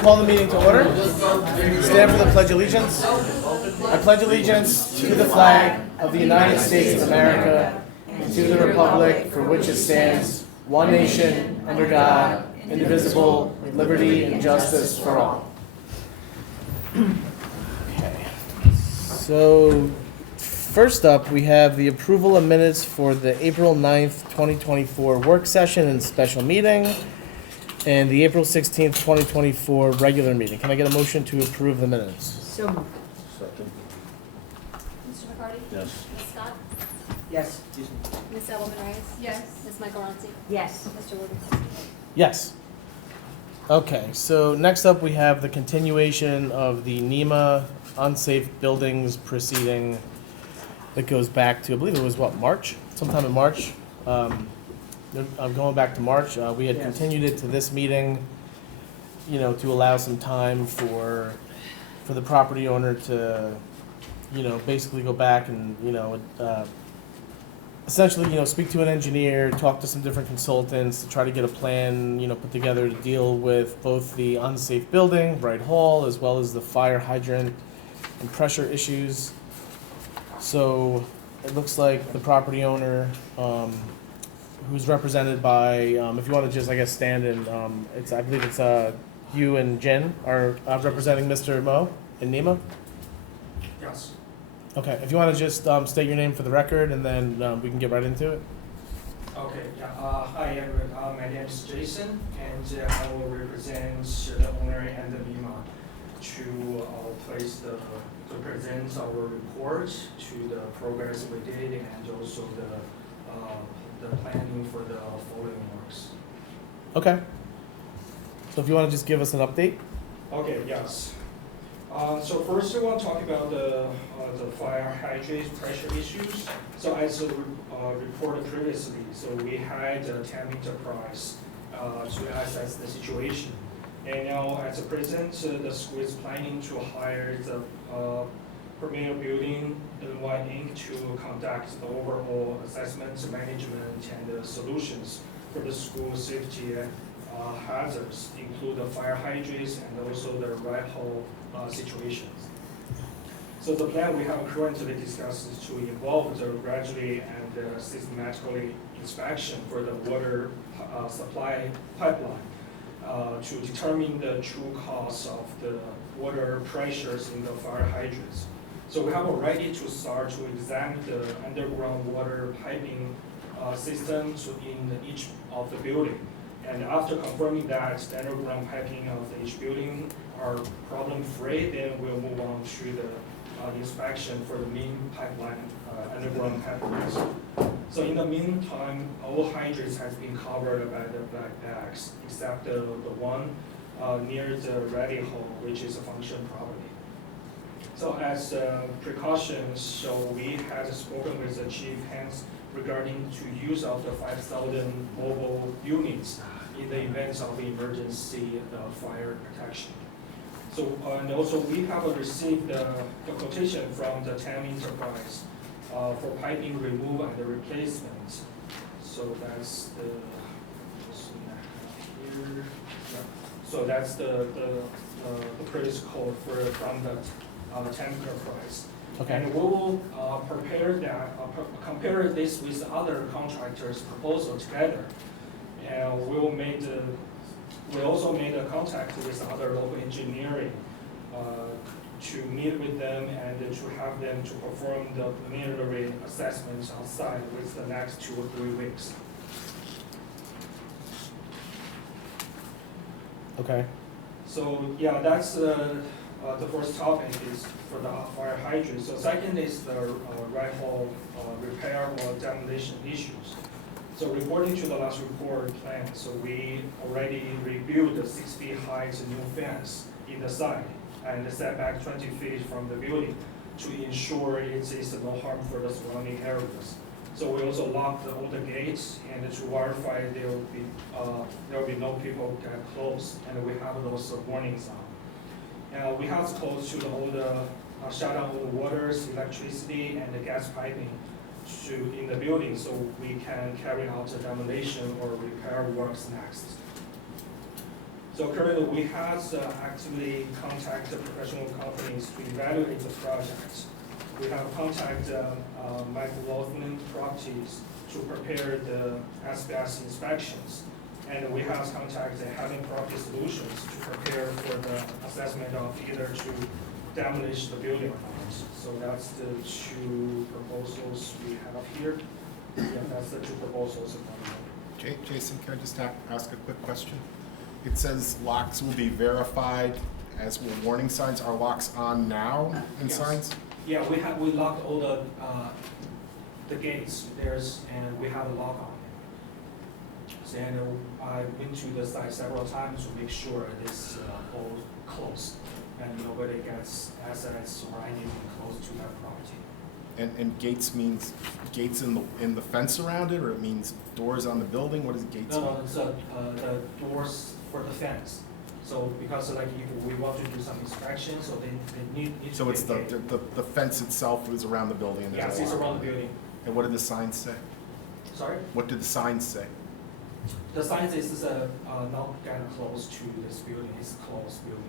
Call the meeting to order. Stand for the Pledge of Allegiance. I pledge allegiance to the flag of the United States of America and to the republic for which it stands, one nation, under God, indivisible, with liberty and justice for all. Okay. So, first up, we have the approval of minutes for the April 9th, 2024 work session and special meeting, and the April 16th, 2024 regular meeting. Can I get a motion to approve the minutes? So moved. Second. Mr. McCarty? Yes. Ms. Scott? Yes. Ms. Edelman Reyes? Yes. Ms. Michaelozzi? Yes. Mr. Wood? Yes. Okay, so next up we have the continuation of the NEMA unsafe buildings proceeding that goes back to, I believe it was what, March? Sometime in March. I'm going back to March. We had Yes. continued it to this meeting, to allow some time for the property owner to, basically go back and, essentially, speak to an engineer, talk to some different consultants to try to get a plan, put together to deal with both the unsafe building, Bright Hall, as well as the fire hydrant and pressure issues. So it looks like the property owner, who's represented by, if you want to just, I guess, stand and, I believe it's you and Jen are representing Mr. Mo in NEMA? Yes. Okay, if you want to just state your name for the record, and then we can get right into it. Okay, yeah, hi everyone, my name is Jason, and I will represent the owner and the NEMA to to present our report to the progress we did and also the planning for the following works. Okay. So if you want to just give us an update. Okay, yes. So first I want to talk about the fire hydrant pressure issues. So as reported previously, so we had TAM Enterprise to assess the situation. And now at the present, the school is planning to hire the premier building NY Inc. to conduct the overall assessment, management, and solutions for the school safety hazards, include the fire hydrants and also the rat hole situations. So the plan we have currently discussed is to involve the gradually and systematically inspection for the water supply pipeline to determine the true cause of the water pressures in the fire hydrants. So we have already to start to examine the underground water piping systems in each of the building. And after confirming that the underground piping of each building are problem-free, then we'll move on to the inspection for the main pipeline, underground pipelines. So in the meantime, all hydrants has been covered by the black bags, except the one near the ready hole, which is a function property. So as precautions, so we had spoken with the chief hands regarding to use of the 5,000 mobile units in the event of emergency fire protection. So and also we have received the quotation from the TAM Enterprise for piping removal and the replacement. So that's the here. Yeah. So that's the previous code from the TAM Enterprise. Okay. And we will compare this with other contractors' proposal together. And we also made a contact with other local engineering to meet with them and to have them to perform the preliminary assessments on site within the next 2 or 3 weeks. Okay. So yeah, that's the first topic is for the fire hydrant. So second is the rat hole repair or demolition issues. So according to the last report plan, so we already rebuilt the 6 feet high new fence in the side and set back 20 feet from the building to ensure it is no harm for the surrounding areas. So we also locked all the gates and to verify there will be no people get close, and we have those warnings on. We have close to all the shut down all the waters, electricity, and the gas piping in the building, so we can carry out the demolition or repair works next. So currently, we have actively contacted professional companies to evaluate the project. We have contacted McLaughlin Properties to prepare the asbestos inspections. And we have contacted Having Property Solutions to prepare for the assessment of either to demolish the building or not. So that's the two proposals we have here. Yeah, that's the two proposals in front of you. Jason, can I just ask a quick question? It says locks will be verified as will warning signs. Are locks on now in Yes. signs? Yeah, we locked all the gates and we have a lock on it. So, and I went to the site several times to make sure it's all closed and nobody gets access or anything close to that property. And gates means gates in the fence around it, or it means doors on the building? What does gates mean? No, it's the doors for the fence. So because like if we want to do some inspection, so they need to So it's be a gate. the fence itself is around the building and there's Yes, a it's lock. around the building. And what did the signs say? Sorry? What did the signs say? The sign is not get close to this building, it's closed building.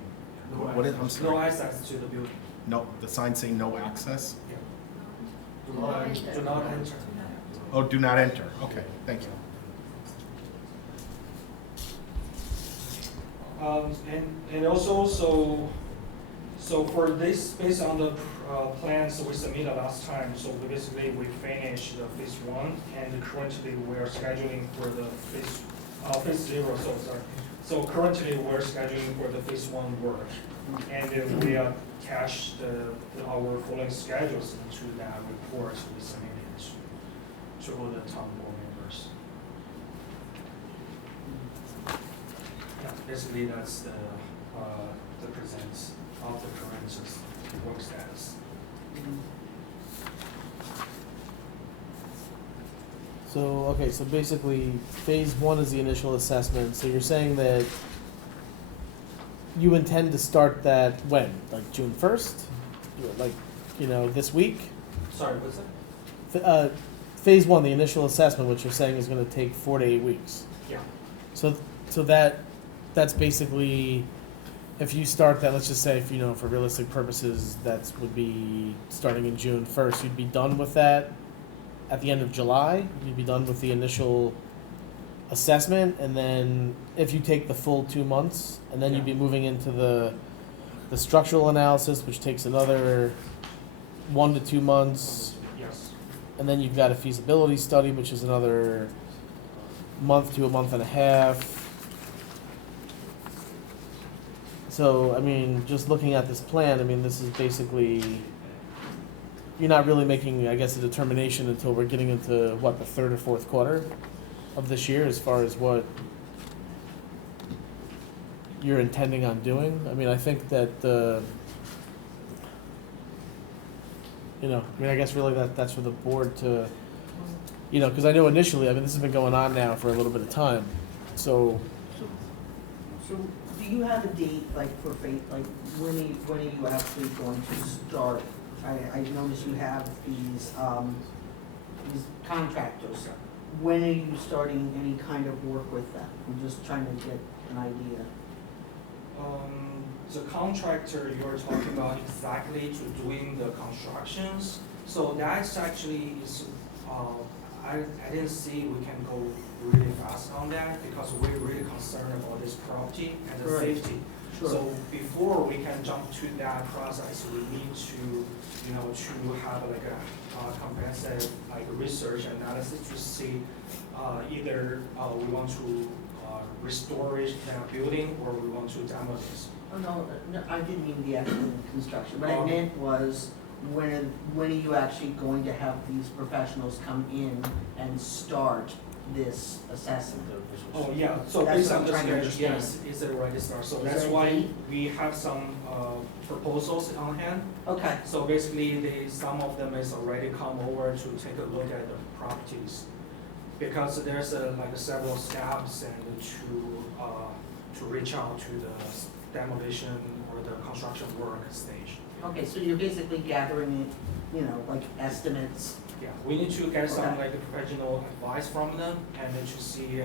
No What is- access- I'm sorry. No access to the building. No, the signs say no access? Yeah. Do not enter. Oh, do not enter. Okay, thank you. And also, so for this, based on the plans we submitted last time, so basically we finished the phase 1, and currently we're scheduling for the phase 0, so sorry. So currently we're scheduling for the phase 1 work, and then we attach our following schedules into that report we submitted to all the town board members. Yeah, basically that's the present of the current work status. So, okay, so basically, phase 1 is the initial assessment, so you're saying that you intend to start that when? Like June 1st? Like, this week? Sorry, what's that? Phase 1, the initial assessment, which you're saying is gonna take 4 to 8 weeks. Yeah. So that's basically, if you start that, let's just say, if, for realistic purposes, that would be starting in June 1st, you'd be done with that at the end of July, you'd be done with the initial assessment, and then if you take the full 2 months, and then you'd be moving into the structural analysis, which takes another 1 to 2 months, Yes. and then you've got a feasibility study, which is another month to a month and a half. So, I mean, just looking at this plan, I mean, this is basically, you're not really making, I guess, a determination until we're getting into, what, the 3rd or 4th quarter of this year, as far as what you're intending on doing. I mean, I think that I guess really that's for the board to, because I know initially, I mean, this has been going on now for a little bit of time, so. So, do you have a date, like, for fate, like, when are you actually going to start? I noticed you have these contractors. When are you starting any kind of work with them? I'm just trying to get an idea. The contractor you're talking about exactly to doing the constructions, so that's actually is, I didn't see we can go really fast on that because we're really concerned about this property and the Right. safety. Sure. So before we can jump to that process, we need to, to have like a comprehensive like research analysis to see either we want to restore that building or we want to demolish it. Oh, no, I didn't mean the actual construction. What I meant was, when are you actually going to have these professionals come in and start this assessment? Oh, yeah, so That's based what on I'm the trying to schedule, understand. yes, it's a right start. So Is that's there a why date? we have some proposals on hand. Okay, So basically, some of them is already come over to take a look at the properties. Because there's like several steps and to reach out to the demolition or the construction work stage. okay, so you're basically gathering, like estimates. Yeah, we need to get some Okay. like professional advice from them and then to see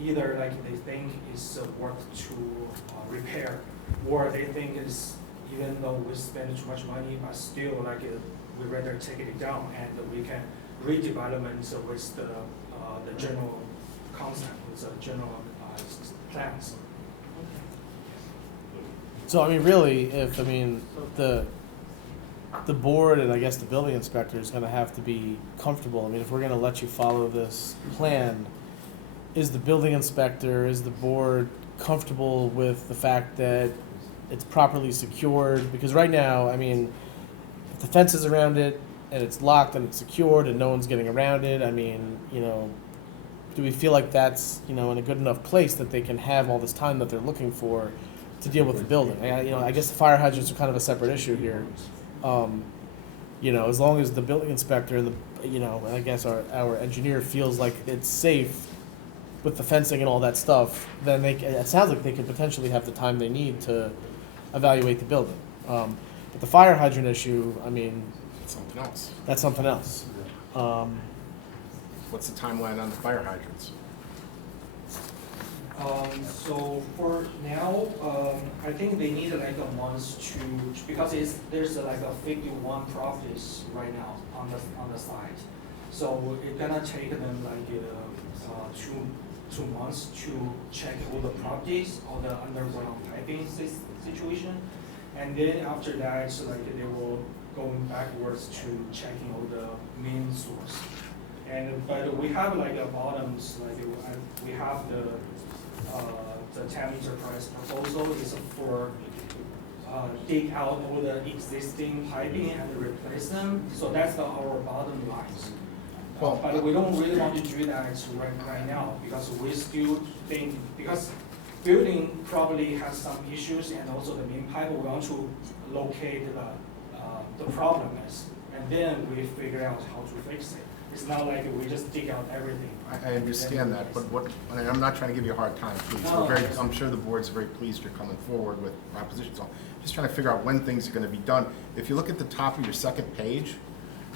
either like they think it's worth to repair, or they think it's, even though we spend too much money, but still like we rather take it down and we can redevelopment with the general concept, with the general plans. So I mean, really, if, I mean, the board and I guess the building inspector is gonna have to be comfortable. I mean, if we're gonna let you follow this plan, is the building inspector, is the board comfortable with the fact that it's properly secured? Because right now, I mean, if the fence is around it and it's locked and it's secured and no one's getting around it, I mean, you know, do we feel like that's, you know, in a good enough place that they can have all this time that they're looking for to deal with the building? You know, I guess the fire hydrants are kind of a separate issue here. You know, as long as the building inspector and the, you know, I guess our engineer feels like it's safe with the fencing and all that stuff, then it sounds like they could potentially have the time they need to evaluate the building. But the fire hydrant issue, I mean, It's something else. that's something else. What's the timeline on the fire hydrants? So for now, I think they need like a month to, because there's like a 51 properties right now on the site. So it's gonna take them like 2 months to check all the properties, all the underground piping situation. And then after that, so like they will going backwards to checking all the main source. But we have like a bottoms, like we have the 10-meter price proposal is for dig out all the existing piping and replace them. So that's our bottom lines. Well, But we don't really want to do that right now because we still think, because building probably has some issues and also the main pipe, we want to locate the problem is, and then we figure out how to fix it. It's not like we just dig out everything. I understand that, but and I'm not trying to give you a hard time, please. No. I'm sure the board's very pleased you're coming forward with propositions. I'm just trying to figure out when things are gonna be done. If you look at the top of your second page,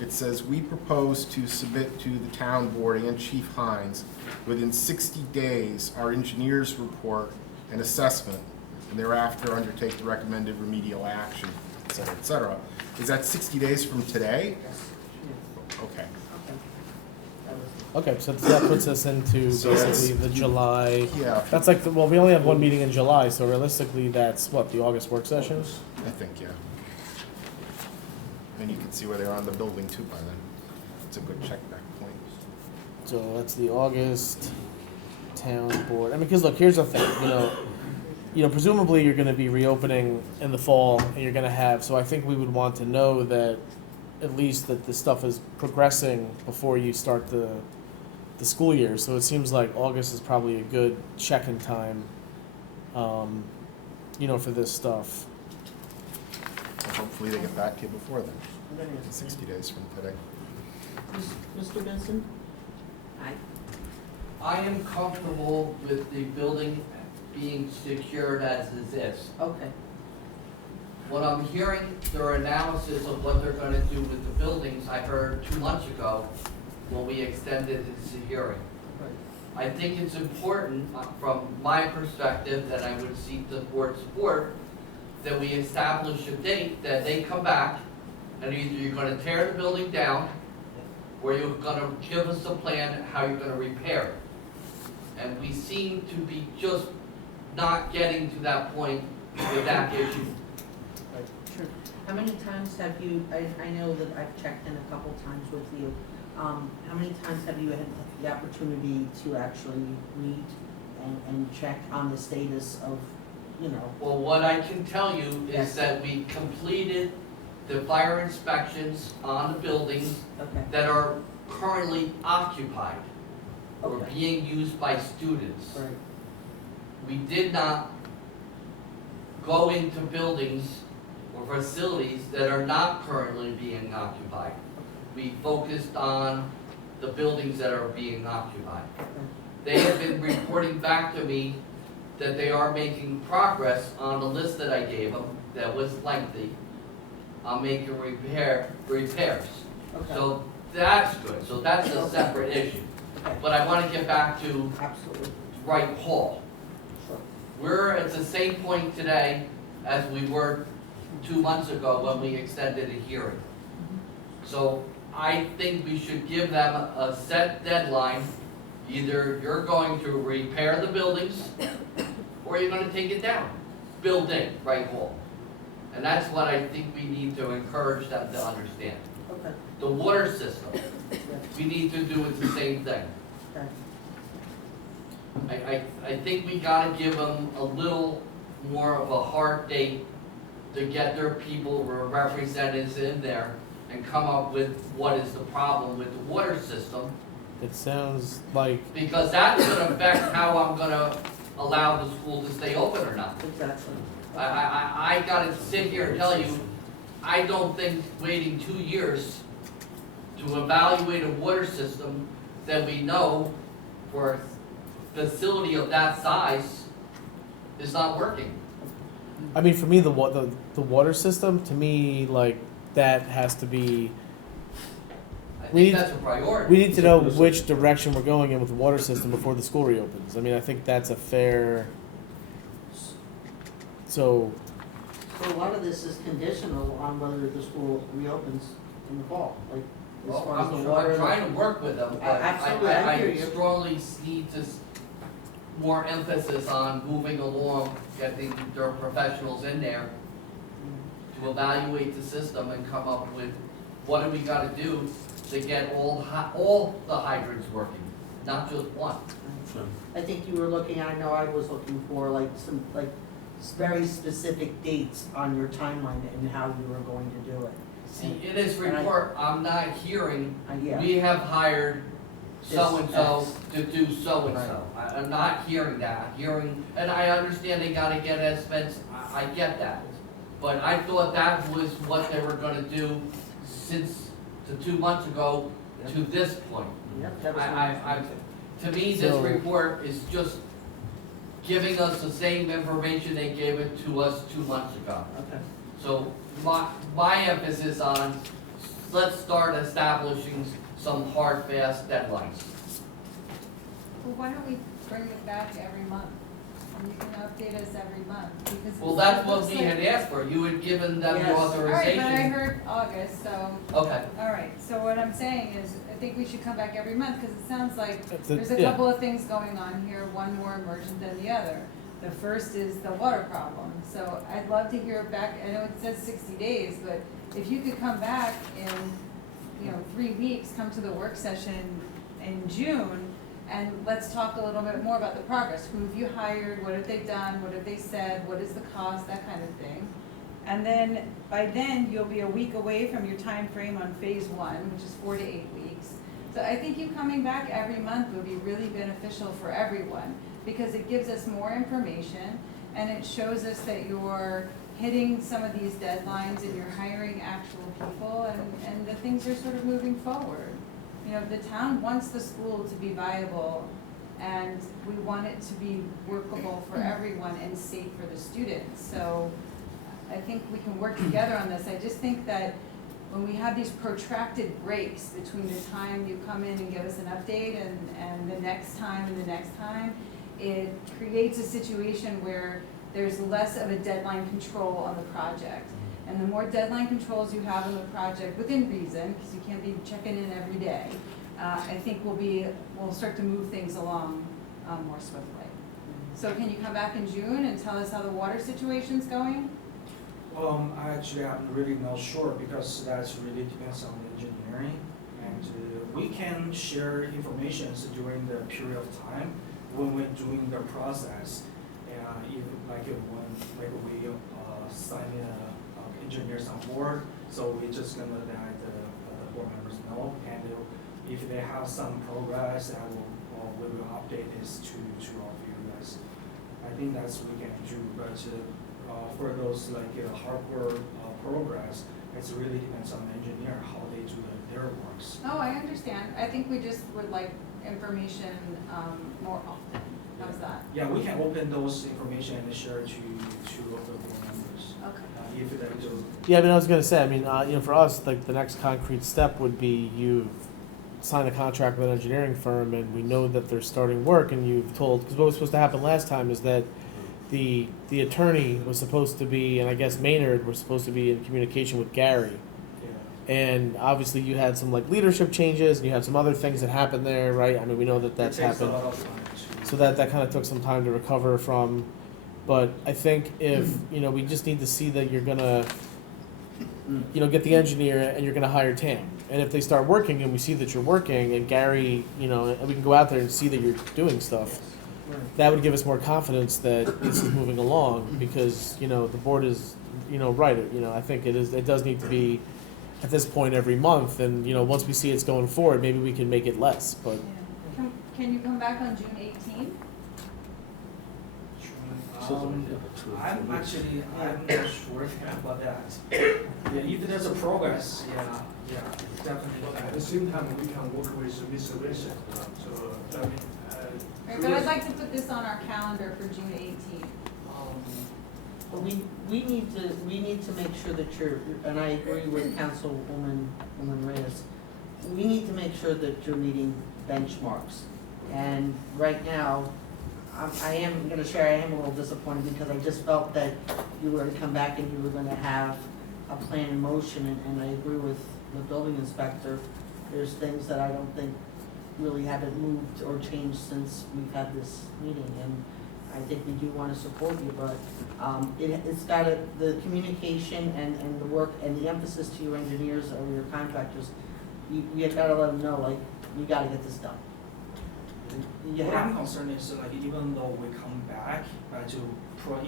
it says, "We propose to submit to the town board and Chief Hines within 60 days our engineer's report and assessment, and thereafter undertake the recommended remedial action," et cetera, et cetera. Is that 60 days from today? Yes. Okay. Okay, so that puts us into So that's- basically the July. Yeah, That's like, well, we only have one meeting in July, so realistically, that's what, the August work session? I think, yeah. And you can see where they are on the building too by then. It's a good check back point. So that's the August town board. I mean, because look, here's the thing, you know, presumably you're gonna be reopening in the fall, and you're gonna have, so I think we would want to know that, at least that the stuff is progressing before you start the school year. So it seems like August is probably a good check-in time, you know, for this stuff. And hopefully they get back to you before then, in 60 days from today. Mr. Benson? Aye. I am comfortable with the building being secured as it is. Okay. What I'm hearing, their analysis of what they're gonna do with the buildings, I heard 2 months ago when we extended this hearing. I think it's important, from my perspective, that I would seek the board's support, that we establish a date that they come back, and either you're gonna tear the building down, or you're gonna give us a plan how you're gonna repair it. And we seem to be just not getting to that point with that issue. Sure. How many times have you, I know that I've checked in a couple times with you, how many times have you had the opportunity to actually meet and check on the status of, you know? Well, what I can tell you is Yes. that we completed the fire inspections on the buildings Okay. that are currently occupied or Okay. being used by students. Right. We did not go into buildings or facilities that are not currently being occupied. We focused on the buildings that are being occupied. They have been reporting back to me that they are making progress on the list that I gave them, that was lengthy, on making repairs. Okay. So that's good, so that's a separate issue. Okay. But I wanna get back to Absolutely. Wright Hall. Sure. We're at the same point today as we were 2 months ago when we extended a hearing. So I think we should give them a set deadline. Either you're going to repair the buildings, or you're gonna take it down, building, Wright Hall. And that's what I think we need to encourage them to understand. Okay, The water system, yeah, we need to do it the same thing. okay. I think we gotta give them a little more of a hard date to get their people or representatives in there and come up with what is the problem with the water system, It sounds like, because that's gonna affect how I'm gonna allow the school to stay open or not. Exactly. I gotta sit here and tell you, I don't think waiting 2 years to evaluate a water system that we know for a facility of that size is not working. I mean, for me, the water system, to me, like, that has to be, I We think need- that's a priority. we need to know which direction we're going in with the water system before the school reopens. I mean, I think that's a fair, so, So a lot of this is conditional on whether the school reopens in the fall, like, as Well, far as the I'm water. trying to work with them, but Absolutely, I hear you. strongly need to more emphasis on moving along, getting their professionals in there to evaluate the system and come up with what do we gotta do to get all the hydrants working, not just one. I think you were looking, I know I was looking for like some, like, very specific dates on your timeline and how you were going to do it. See, in this report, I'm not hearing, Yeah, we have hired so-and-so This to do so-and-so. I'm not hearing that, hearing, and I understand they gotta get estimates, I get that. But I thought that was what they were gonna do since the 2 months ago to this point. yep, that was. To me, this So- report is just giving us the same information they gave it to us 2 months ago. Okay, So my emphasis on, let's start establishing some hard, fast deadlines. Well, why don't we bring it back every month? And you can update us every month, because. Well, that's what it we looks had like- asked for, you had given them the Yes. All right, but I authorization. heard August, so, Okay, all right, so what I'm saying is, I think we should come back every month, because it sounds like That's it, there's a yeah. couple of things going on here, one more emergent than the other. The first is the water problem, so I'd love to hear back, I know it says 60 days, but if you could come back in, 3 weeks, come to the work session in June, and let's talk a little bit more about the progress. Who have you hired, what have they done, what have they said, what is the cost, that kind of thing. And then, by then, you'll be a week away from your time frame on phase 1, which is 4 to 8 weeks. So I think you coming back every month would be really beneficial for everyone, because it gives us more information, and it shows us that you're hitting some of these deadlines and you're hiring actual people, and the things are sort of moving forward. The town wants the school to be viable, and we want it to be workable for everyone and safe for the students. So I think we can work together on this. I just think that when we have these protracted breaks between the time you come in and give us an update and the next time and the next time, it creates a situation where there's less of a deadline control on the project. And the more deadline controls you have on the project, within reason, because you can't be checking in every day, I think we'll start to move things along more swiftly. So can you come back in June and tell us how the water situation's going? Actually, I'm really not sure, because that's really depends on the engineering. And we can share information during the period of time when we're doing the process. When we sign engineers on board, so we're just gonna let the board members know, and if they have some progress, we will update this to all of you guys. I think that's what we can do, but for those hardcore progress, it's really depends on the engineer, how they do their works. Oh, I understand. I think we just would like information more often. How's that? Yeah, we can open those information and share to two of the board members. Okay. If they do. yeah, I mean, I was gonna say, I mean, for us, like, the next concrete step would be sign a contract with an engineering firm and we know that they're starting work and you've told, because what was supposed to happen last time is that the attorney was supposed to be, and I guess Maynard was supposed to be in communication with Gary. Yeah. And obviously you had some like leadership changes and you had some other things that happened there, right? I mean, we know that that's It takes a happened. lot of time to- So that kind of took some time to recover from. But I think if, we just need to see that you're gonna, get the engineer and you're gonna hire Tam. And if they start working and we see that you're working and Gary, and we can go out there and see that you're doing stuff, that would give us more confidence that this is moving along because, the board is, right. I think it does need to be at this point every month and, once we see it's going forward, maybe we can make it less, but. Yeah. Can you come back on June 18th? I'm not sure about that. Yeah, if there's a progress, definitely. At the same time, we can work with Mr. Vincent to, Right, but I'd like to put this on our calendar for June 18th. But we need to make sure that and I agree with Councilwoman Reyes, we need to make sure that you're meeting benchmarks. And right now, I am gonna share, I am a little disappointed because I just felt that you were gonna come back and you were gonna have a plan in motion, and I agree with the building inspector. There's things that I don't think really haven't moved or changed since we've had this meeting, and I think we do wanna support you, but, it's gotta, the communication and the work and the emphasis to your engineers or your contractors, you gotta let them know, like, you gotta get this done. You What I'm have, concerned is like even though we come back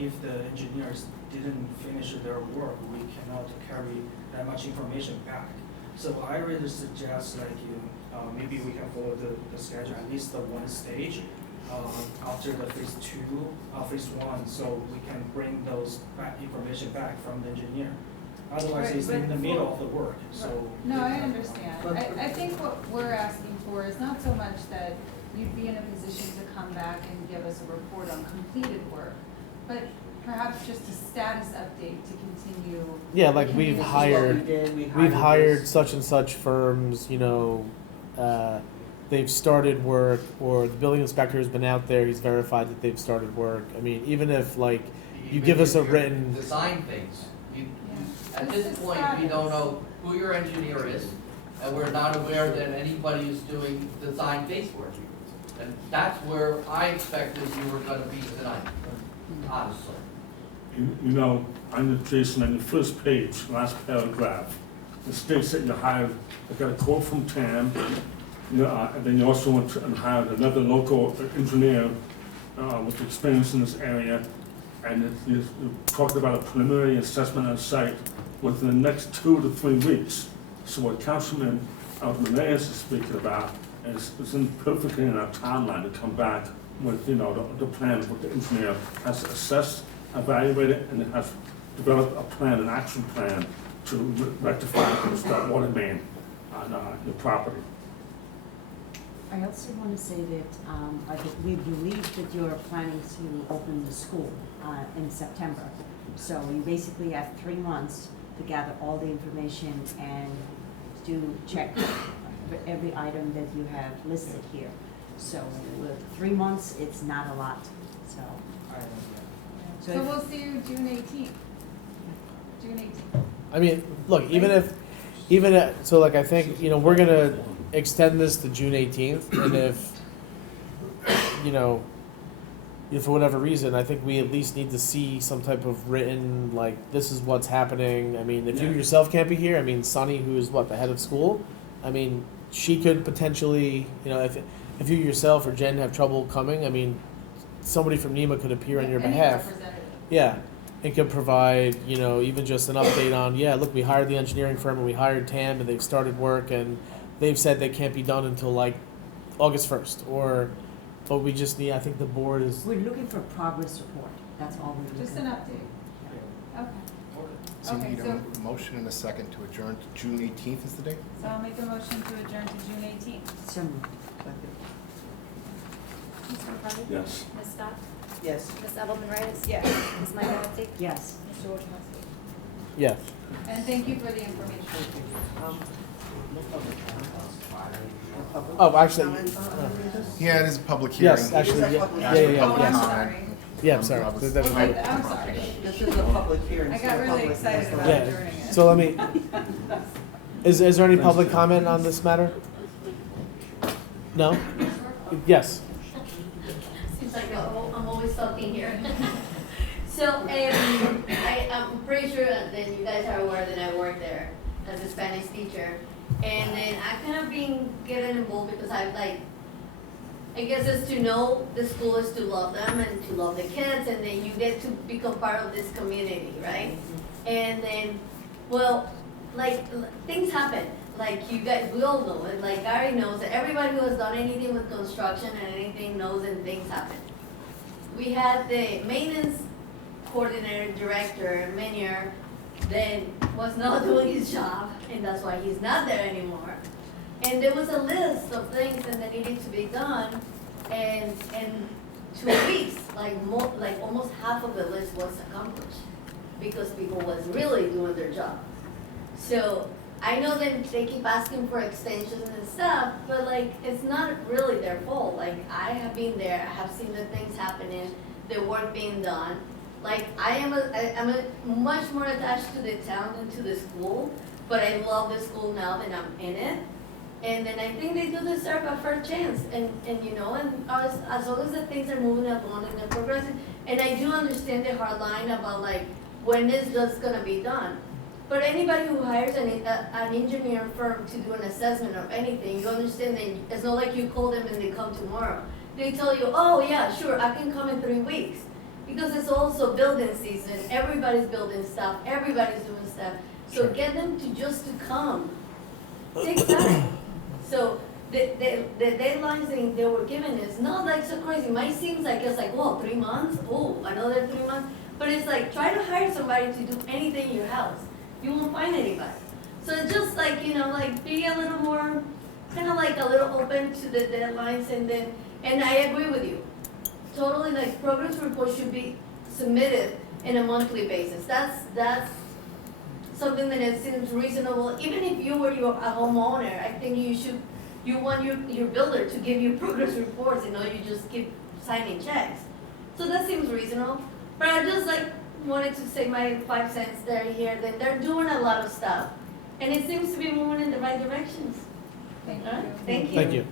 if the engineers didn't finish their work, we cannot carry that much information back. So I really suggest maybe we can follow the schedule, at least the one stage after the phase 1, so we can bring those information back from the engineer. Otherwise, Right, it's in the but middle of the work, so. No, I understand. But- I think what we're asking for is not so much that you'd be in a position to come back and give us a report on completed work, but perhaps just a status update to continue. Yeah, like the we've this is communication. what we hired, did, we we've hired this. such and such firms, they've started work, or the building inspector has been out there, he's verified that they've started work. I mean, even if like, you Even give us if a you're written, Design things. Yeah. At What's this the point, we don't status? know who your engineer is, and we're not aware that anybody is doing design base work. And that's where I expected you were gonna be tonight, honestly. I'm Jason, on the first page, last paragraph, it states that you hired, I got a quote from Tam, and then you also went and hired another local engineer with experience in this area, and you talked about a preliminary assessment on site within the next 2 to 3 weeks. So what Councilman Reyes is speaking about is perfectly in our timeline to come back with, the plan, what the engineer has assessed, evaluated, and has developed a plan, an action plan to rectify that water main on your property. I also want to say that we believe that you're planning to open the school in September. So you basically have 3 months to gather all the information and to check every item that you have listed here. So with 3 months, it's not a lot, so. So if- we'll see you June 18th. June 18th. I mean, look, so like I think, we're gonna extend this to June 18th, and if for whatever reason, I think we at least need to see some type of written, like, this is what's happening. I mean, if you Yeah. yourself can't be here, I mean, Sunny, who is the head of school, I mean, she could potentially, if you yourself or Jen have trouble coming, I mean, somebody from NEMA could appear on your Any behalf. representative. Yeah, it could provide, even just an update on, look, we hired the engineering firm and we hired TAM and they've started work and they've said they can't be done until like August 1st, but we just need, I think the board is, We're looking for progress report, that's all we're looking for. Just an update. Okay, So you Okay, need so- a motion and a second to adjourn to June 18th is the date? so I'll make a motion to adjourn to June 18th. So moved. Mr. McCarty? Yes. Ms. Scott? Yes. Ms. Edelman Reyes? Yes. Ms. Michaelozzi? Yes. Mr. Wojciechowski? yeah. And thank you for the information. Um, Oh, actually, Comments on any of this? Yeah, it is a public hearing. yes, actually, Is that yeah, public? yeah, yeah, Ask for yeah, public I'm yes. sorry. Yeah, I'm sorry. I was- That- Okay, I'm sorry. This is a public hearing. I so got the really public excited has the about right- Yeah. adjourning it. So let me, is there any public comment on this matter? No? Yes. Seems like I'm always talking here. So, I'm pretty sure that you guys are aware that I work there as a Spanish teacher. And then I kind of been getting involved because I guess it's to know the school is to love them and to love the kids, and then you get to become part of this community, right? And then, well, like, things happen. Like, you guys, we all know it, like Gary knows, that everybody who has done anything with construction and anything knows and things happen. We had the maintenance coordinator, director, Menier, then was not doing his job, and that's why he's not there anymore. And there was a list of things that needed to be done, and in 2 weeks, like almost half of the list was accomplished, because people was really doing their job. So, I know that they keep asking for extensions and stuff, but like, it's not really their fault. Like, I have been there, I have seen the things happening, the work being done. Like, I'm much more attached to the town than to the school, but I love the school now that I'm in it. And then I think they do deserve a fair chance, and you know, and as long as the things are moving along and they're progressing, and I do understand the hard line about like, when is this gonna be done? But anybody who hires an engineering firm to do an assessment of anything, you understand that it's not like you call them and they come tomorrow. They tell you, oh yeah, sure, I can come in 3 weeks. Because it's also building season, everybody's building stuff, everybody's doing stuff. So Sure. get them to just to come. Take time. So the deadlines they were given is not like so crazy. Might seems like it's like, oh, 3 months, oh, another 3 months. But it's like, try to hire somebody to do anything in your house. You won't find anybody. So it's just like, you know, like be a little more, kind of like a little open to the deadlines, and I agree with you. Totally, like progress reports should be submitted in a monthly basis. That's something that it seems reasonable. Even if you were a homeowner, I think you want your builder to give you progress reports, you know, you just keep signing checks. So that seems reasonable. But I just like wanted to say my 5 cents there here, that they're doing a lot of stuff. And it seems to be moving in the right directions. Thank All right? you. Thank you. Thank you.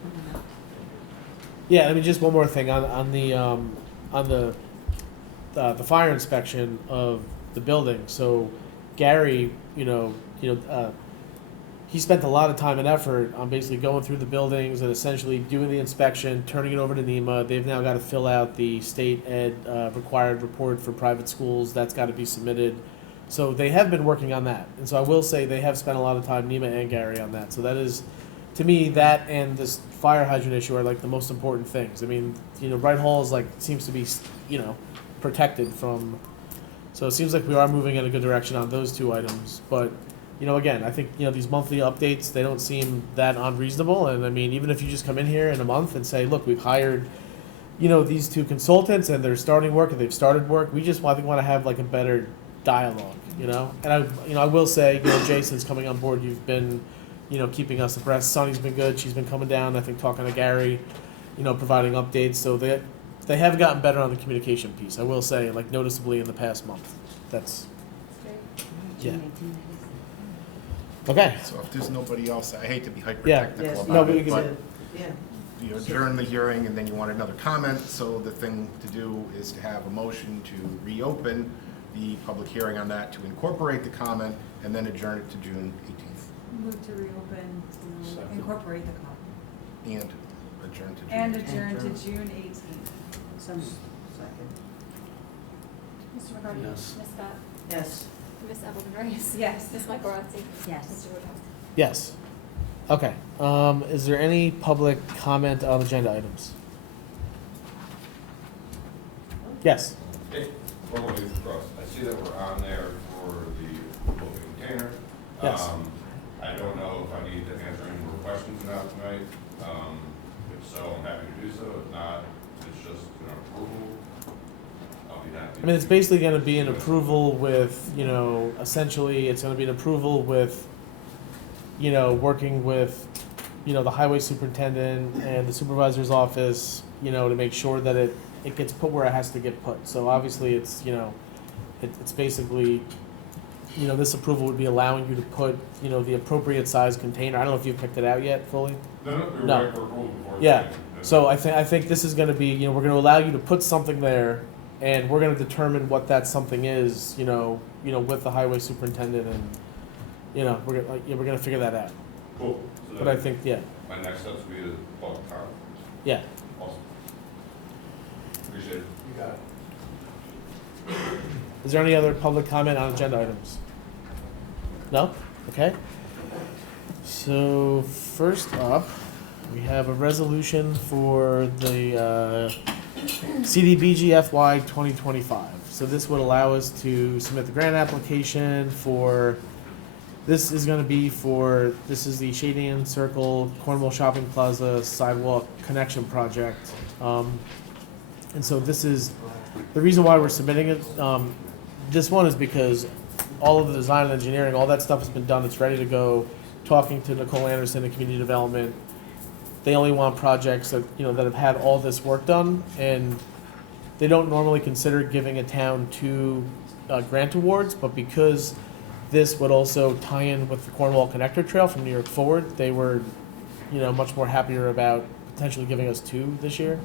Yeah, I mean, just one more thing on the fire inspection of the building. So Gary, he spent a lot of time and effort on basically going through the buildings and essentially doing the inspection, turning it over to NEMA. They've now got to fill out the state ed required report for private schools. That's got to be submitted. So they have been working on that. And so I will say they have spent a lot of time, NEMA and Gary, on that. So that is, to me, that and this fire hydrant issue are like the most important things. I mean, Wright Hall is like, seems to be, protected from, so it seems like we are moving in a good direction on those two items. But, again, I think, these monthly updates, they don't seem that unreasonable. And I mean, even if you just come in here in a month and say, look, we've hired, these two consultants and they're starting work and they've started work, we just, I think, want to have like a better dialogue, And I will say, Jason's coming on board, you've been, keeping us abreast. Sunny's been good. She's been coming down, I think, talking to Gary, providing updates. So they have gotten better on the communication piece. I will say, like, noticeably in the past month. That's, yeah. Okay. So if there's nobody else, I hate to be Yeah. hyper-technical Yes, about No, but it, you can but say- Yeah. you adjourn the hearing and then you want another comment, so the thing to do is to have a motion to reopen the public hearing on that, to incorporate the comment, and then adjourn it to June 18th, Move to reopen, to Second. incorporate the call, and adjourn to June 18th. and adjourn to June 18th. Second. Mr. McCarthy? Yes. Ms. Scott? Yes. Ms. Edelman Reyes? Yes. Ms. Michaelozzi? Yes. Mr. Woodhouse? Yes. Okay. Is there any public comment on agenda items? Yes. Hey, Cornwall Across. I see that we're on there for the moving container. Yes. I don't know if I need to answer any more questions now tonight. If so, I'm happy to do so. If not, it's just an approval. I'll be happy. I mean, it's basically going to be an approval with, essentially, it's going to be an approval with you know, working with, you know, the highway superintendent and the supervisor's office, you know, to make sure that it gets put where it has to get put. So obviously it's, you know, it's basically, you know, this approval would be allowing you to put, you know, the appropriate size container. I don't know if you've picked it out yet fully. No, we were No. ready for approval before. Yeah. the meeting. So I think this is gonna be, you know, we're gonna allow you to put something there, and we're gonna determine what that something is, you know, with the highway superintendent, and, you know, we're gonna figure that out. Cool. So But I then think, yeah, my next steps will be to call the town. yeah. Awesome. Appreciate it. You got it. Is there any other public comment on agenda items? No? Okay. So first up, we have a resolution for the CDBG FY 2025. So this would allow us to submit the grant application for, this is gonna be for, this is the Shadian Circle Cornwall Shopping Plaza Sidewalk Connection Project. And so this is, the reason why we're submitting it, this one is because all of the design and engineering, all that stuff has been done, it's ready to go. Talking to Nicole Anderson in Community Development, they only want projects that, you know, that have had all this work done, and they don't normally consider giving a town two grant awards, but because this would also tie in with the Cornwall Connector Trail from New York forward, they were, you know, much more happier about potentially giving us two this year.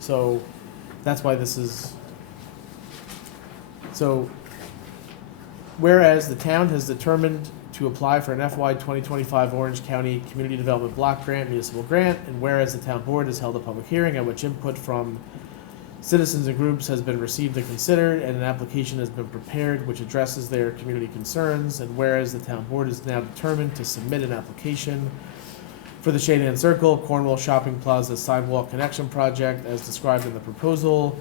So that's why this is, so whereas the town has determined to apply for an FY 2025 Orange County Community Development Block Grant municipal grant, and whereas the town board has held a public hearing at which input from citizens and groups has been received and considered, and an application has been prepared which addresses their community concerns, and whereas the town board is now determined to submit an application for the Shadian Circle Cornwall Shopping Plaza Sidewalk Connection Project as described in the proposal.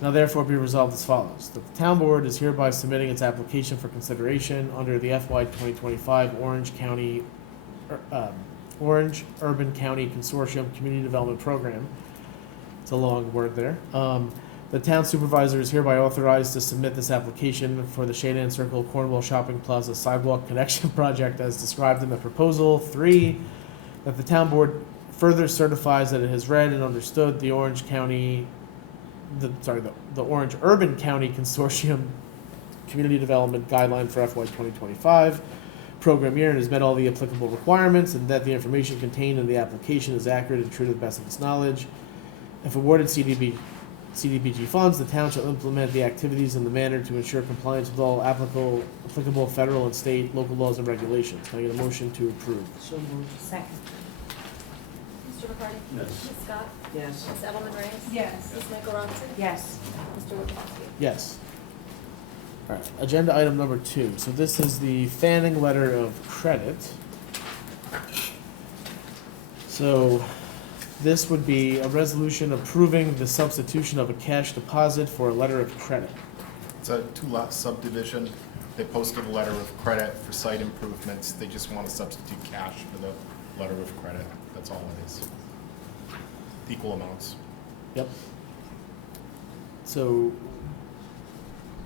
Now therefore be resolved as follows, that the town board is hereby submitting its application for consideration under the FY 2025 Orange Urban County Consortium Community Development Program. It's a long word there. The town supervisor is hereby authorized to submit this application for the Shadian Circle Cornwall Shopping Plaza Sidewalk Connection Project as described in the proposal. 3, that the town board further certifies that it has read and understood the Orange Urban County Consortium Community Development Guideline for FY 2025 program year and has met all the applicable requirements, and that the information contained in the application is accurate and true to the best of its knowledge. If awarded CDBG funds, the town shall implement the activities in the manner to ensure compliance with all applicable federal and state, local laws and regulations. Can I get a motion to approve? So moved. Second. Mr. McCarty? Yes. Ms. Scott? Yes. Ms. Edelman Reyes? Yes. Ms. Michael Robinson? Yes. Mr. Wojciechowski? Yes. All right, agenda item number 2. So this is the Fanning letter of credit. So this would be a resolution approving the substitution of a cash deposit for a letter of credit. It's a two-lot subdivision. They posted a letter of credit for site improvements. They just want to substitute cash for the letter of credit. That's all it is. Equal amounts. Yep. So,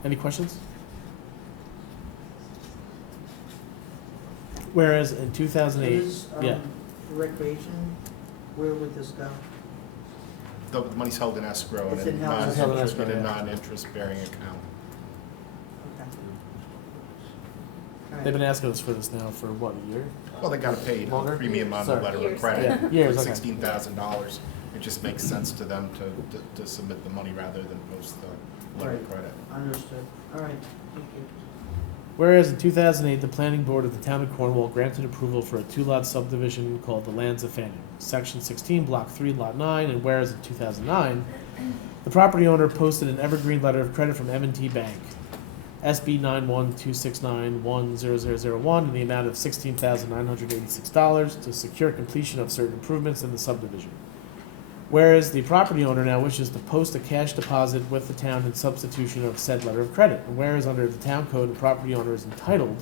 any questions? Whereas in 2008, Is, yeah. recreation, where would this go? The money's held in escrow and It's in held in non-interest, escrow, in a yeah. non-interest-bearing account. Okay. All right. They've been asking us for this now for what, a year? Well, they gotta pay the Longer? premium on the Sorry. letter of Years. credit. Yeah, years, okay. $16,000. It just makes sense to them to submit the money rather than post the letter of Right. credit. Understood. All right, thank you. Whereas in 2008, the planning board of the town of Cornwall granted approval for a two-lot subdivision called the Lands of Fanning, section 16, block 3, lot 9, and whereas in 2009, the property owner posted an evergreen letter of credit from M&T Bank, SB 9126910001, in the amount of $16,986 to secure completion of certain improvements in the subdivision. Whereas the property owner now wishes to post a cash deposit with the town in substitution of said letter of credit. And whereas under the town code, the property owner is entitled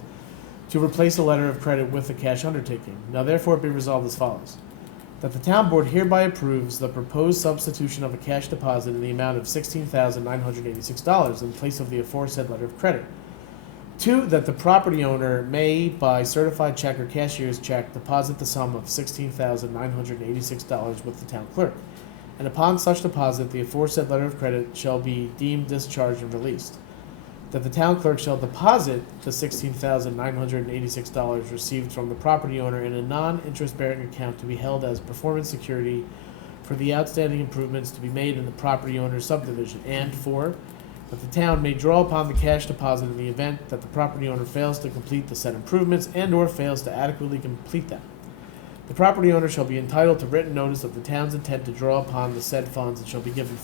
to replace a letter of credit with a cash undertaking. Now therefore be resolved as follows. That the town board hereby approves the proposed substitution of a cash deposit in the amount of $16,986 in place of the aforesaid letter of credit. 2, that the property owner may, by certified check or cashier's check, deposit the sum of $16,986 with the town clerk. And upon such deposit, the aforesaid letter of credit shall be deemed discharged and released. That the town clerk shall deposit the $16,986 received from the property owner in a non-interest bearing account to be held as performance security for the outstanding improvements to be made in the property owner's subdivision. And 4, that the town may draw upon the cash deposit in the event that the property owner fails to complete the said improvements and or fails to adequately complete them. The property owner shall be entitled to written notice of the town's intent to draw upon the said funds and shall be given a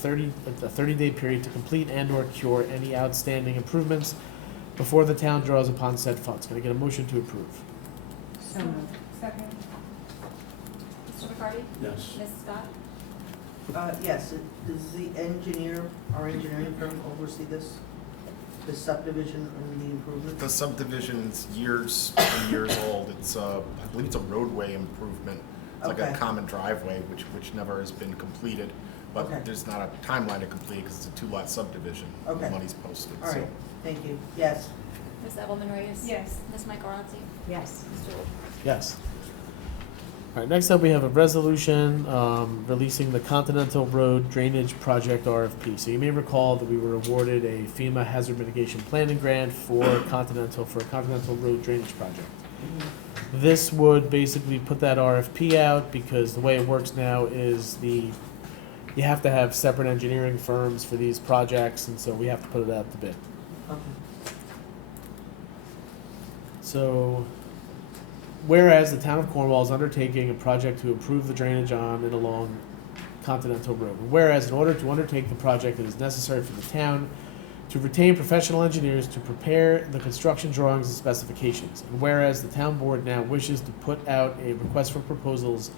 30-day period to complete and or cure any outstanding improvements before the town draws upon said funds. Can I get a motion to approve? So moved. Second. Mr. McCarty? Yes. Ms. Scott? Yes, does the engineer, our engineering firm oversee this? The subdivision and the improvements? The subdivision's years and years old. It's I believe it's a roadway improvement. It's like a Okay. common driveway, which never has been completed. But Okay. there's not a timeline to complete because it's a 2-lot subdivision. Okay. The money's posted, All so. right, thank you. Yes. Ms. Edelman Reyes? Yes. Ms. Michaelozzi? Yes. Mr. Wojciechowski? Yes. All right, next up we have a resolution releasing the Continental Road Drainage Project RFP. So you may recall that we were awarded a FEMA Hazard Mitigation Planning Grant for a Continental Road Drainage Project. This would basically put that RFP out because the way it works now is you have to have separate engineering firms for these projects, and so we have to put it out to bid. Okay. So, whereas the town of Cornwall is undertaking a project to improve the drainage on and along Continental Road. Whereas in order to undertake the project, it is necessary for the town to retain professional engineers to prepare the construction drawings and specifications. And whereas the town board now wishes to put out a request for proposals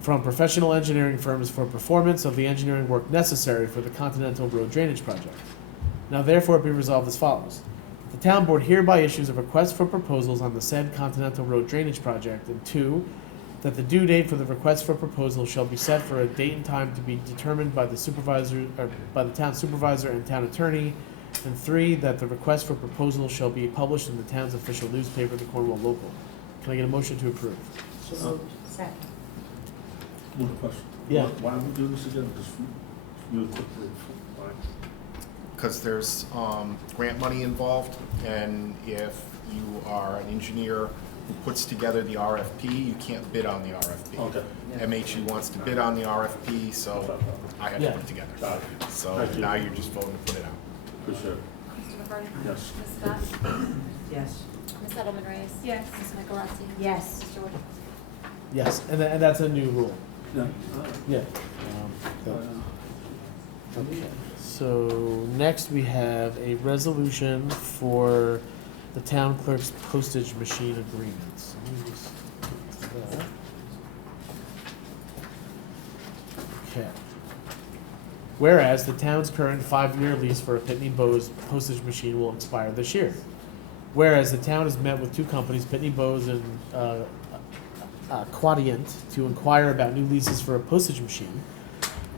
from professional engineering firms for performance of the engineering work necessary for the Continental Road Drainage Project. Now therefore be resolved as follows. The town board hereby issues a request for proposals on the said Continental Road Drainage Project, and 2, that the due date for the request for proposal shall be set for a date and time to be determined by the supervisor, or by the town supervisor and town attorney, and 3, that the request for proposal shall be published in the town's official newspaper, the Cornwall Local. Can I get a motion to approve? So moved. Second. One question. Yeah. Why do we do this again? Just real quickly. Why? Because there's grant money involved, and if you are an engineer who puts together the RFP, you can't bid on the RFP. Okay. MHE wants to bid on the RFP, so I have to Yeah. put it together. Got it. So Thank you. now you're just voting to put it out. Appreciate it. Mr. McCarty? Yes. Ms. Scott? Yes. Ms. Edelman Reyes? Yes. Ms. Michaelozzi? Yes. Mr. Wojciechowski? Yes, and that's a new rule. Yeah. Yeah. Okay. So next we have a resolution for the town clerk's postage machine agreements. Let me just get to that. Okay. Whereas the town's current 5-year lease for a Pitney Bowes postage machine will expire this year. Whereas the town has met with 2 companies, Pitney Bowes and Quadient, to inquire about new leases for a postage machine.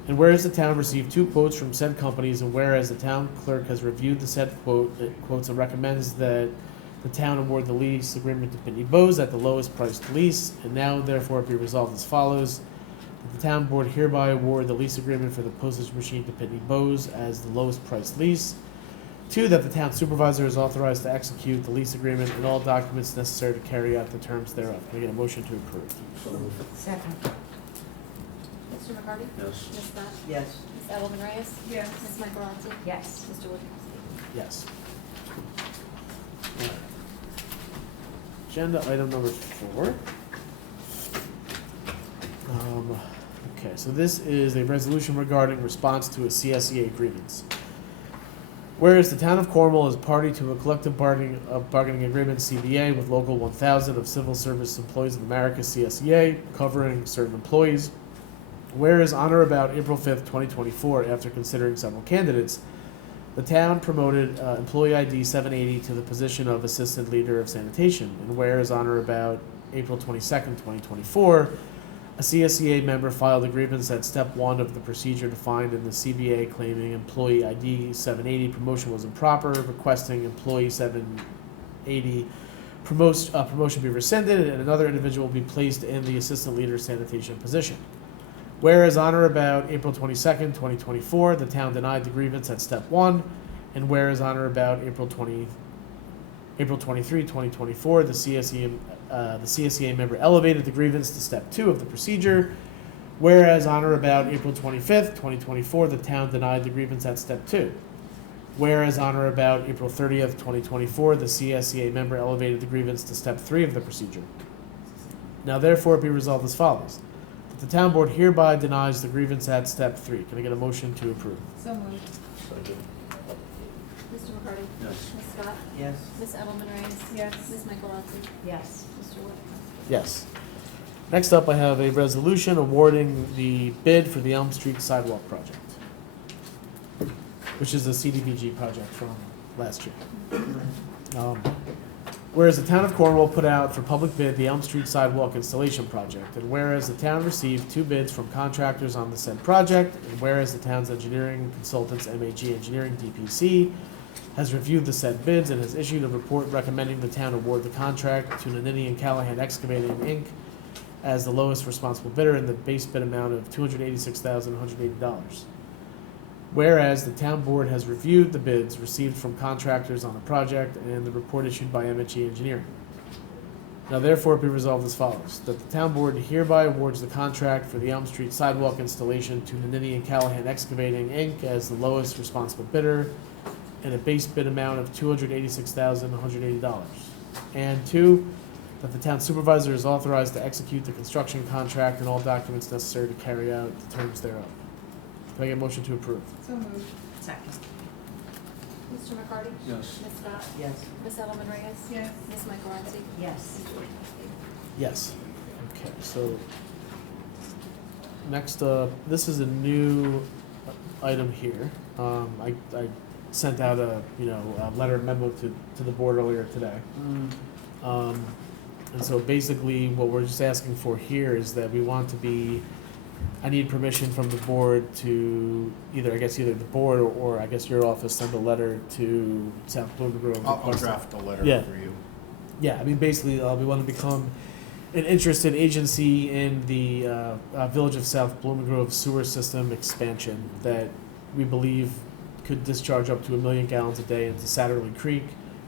And whereas the town received 2 quotes from said companies, and whereas the town clerk has reviewed the said quotes and recommends that the town award the lease agreement to Pitney Bowes at the lowest priced lease, and now therefore be resolved as follows. That the town board hereby award the lease agreement for the postage machine to Pitney Bowes as the lowest priced lease. 2, that the town supervisor is authorized to execute the lease agreement and all documents necessary to carry out the terms thereof. Can I get a motion to approve? So moved. Second. Mr. McCarty? Yes. Ms. Scott? Yes. Ms. Edelman Reyes? Yes. Ms. Michaelozzi? Yes. Mr. Wojciechowski? Yes. Alright. Agenda item number 4. Okay, so this is a resolution regarding response to a CSEA grievance. Whereas the town of Cornwall is party to a collective bargaining agreement CBA with Local 1000 of Civil Service Employees of America CSEA covering certain employees. Whereas on or about April 5th, 2024, after considering several candidates, the town promoted employee ID 780 to the position of Assistant Leader of Sanitation. And whereas on or about April 22nd, 2024, a CSEA member filed a grievance at step 1 of the procedure defined in the CBA claiming employee ID 780 promotion was improper, requesting employee 80, promotion be rescinded, and another individual be placed in the assistant leader sanitation position. Whereas on or about April 22nd, 2024, the town denied the grievance at step 1, and whereas on or about April 23, 2024, the CSEA member elevated the grievance to step 2 of the procedure. Whereas on or about April 25th, 2024, the town denied the grievance at step 2. Whereas on or about April 30th, 2024, the CSEA member elevated the grievance to step 3 of the procedure. Now therefore be resolved as follows. That the town board hereby denies the grievance at step 3. Can I get a motion to approve? So moved. Mr. McCarty? Yes. Ms. Scott? Yes. Ms. Edelman Reyes? Yes. Ms. Michaelozzi? Yes. Mr. Wood? Yes. Next up, I have a resolution awarding the bid for the Elm Street Sidewalk project, which is a CDBG project from last year. Whereas the town of Cornwall put out for public bid the Elm Street Sidewalk installation project, and whereas the town received 2 bids from contractors on the said project, and whereas the town's engineering consultants, MAG Engineering, DPC, has reviewed the said bids and has issued a report recommending the town award the contract to Nanini and Callahan Excavating, Inc. as the lowest responsible bidder in the base bid amount of $286,180. Whereas the town board has reviewed the bids received from contractors on the project and the report issued by MHE Engineering. Now therefore be resolved as follows, that the town board hereby awards the contract for the Elm Street sidewalk installation to Nanini and Callahan Excavating, Inc. as the lowest responsible bidder in a base bid amount of $286,180. And 2, that the town supervisor is authorized to execute the construction contract and all documents necessary to carry out the terms thereof. Can I get a motion to approve? So moved. Second. Mr. McCarty? Yes. Ms. Scott? Yes. Ms. Edelman Reyes? Yes. Ms. Michaelozzi? Yes. Mr. Wood? Yes. Okay, so next up, this is a new item here. I sent out a letter memo to the board earlier today. And so basically what we're just asking for here is that we want to be, I need permission from the board to either the board or I guess your office send a letter to South Blooming Grove. I'll requesting- draft a letter Yeah. for you. Yeah, I mean, basically, we want to become an interested agency in the Village of South Blooming Grove sewer system expansion that we believe could discharge up to 1 million gallons a day into Satterley Creek,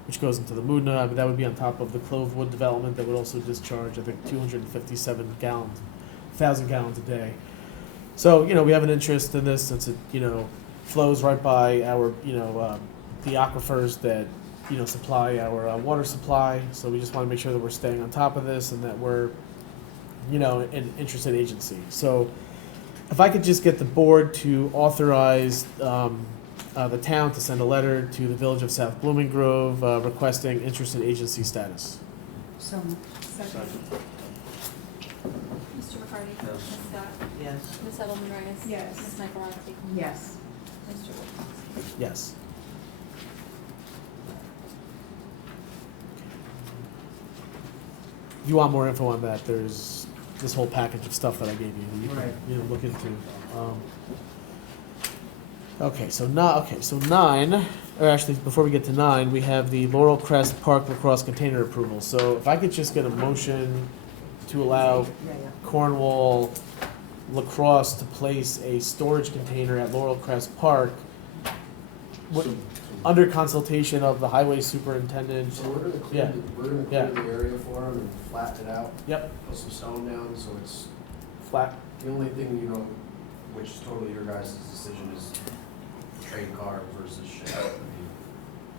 which goes into the Moodna. I mean, that would be on top of the Clovewood development that would also discharge, I think, 257,000 gallons a day. So, we have an interest in this since it, flows right by our, the aquifers that supply our water supply. So we just want to make sure that we're staying on top of this and that we're, an interested agency. So if I could just get the board to authorize the town to send a letter to the Village of South Blooming Grove requesting interested agency status. So moved. Second. Mr. McCarty? Yes. Ms. Scott? Yes. Ms. Edelman Reyes? Yes. Ms. Michaelozzi? Yes. Mr. Wood? Yes. If you want more info on that, there's this whole package of stuff that I gave you that you Right. can, look into. Okay, so 9, or actually before we get to 9, we have the Laurel Crest Park lacrosse container approval. So if I could just get a motion to allow Yeah. Cornwall lacrosse to place a storage container at Laurel Crest Park under consultation of the highway superintendent. So we're gonna Yeah. clear Yeah. the area for them and flatten it out, Yep, put some stone down, so it's, flat. the only thing, which is totally your guys' decision is train car versus shed.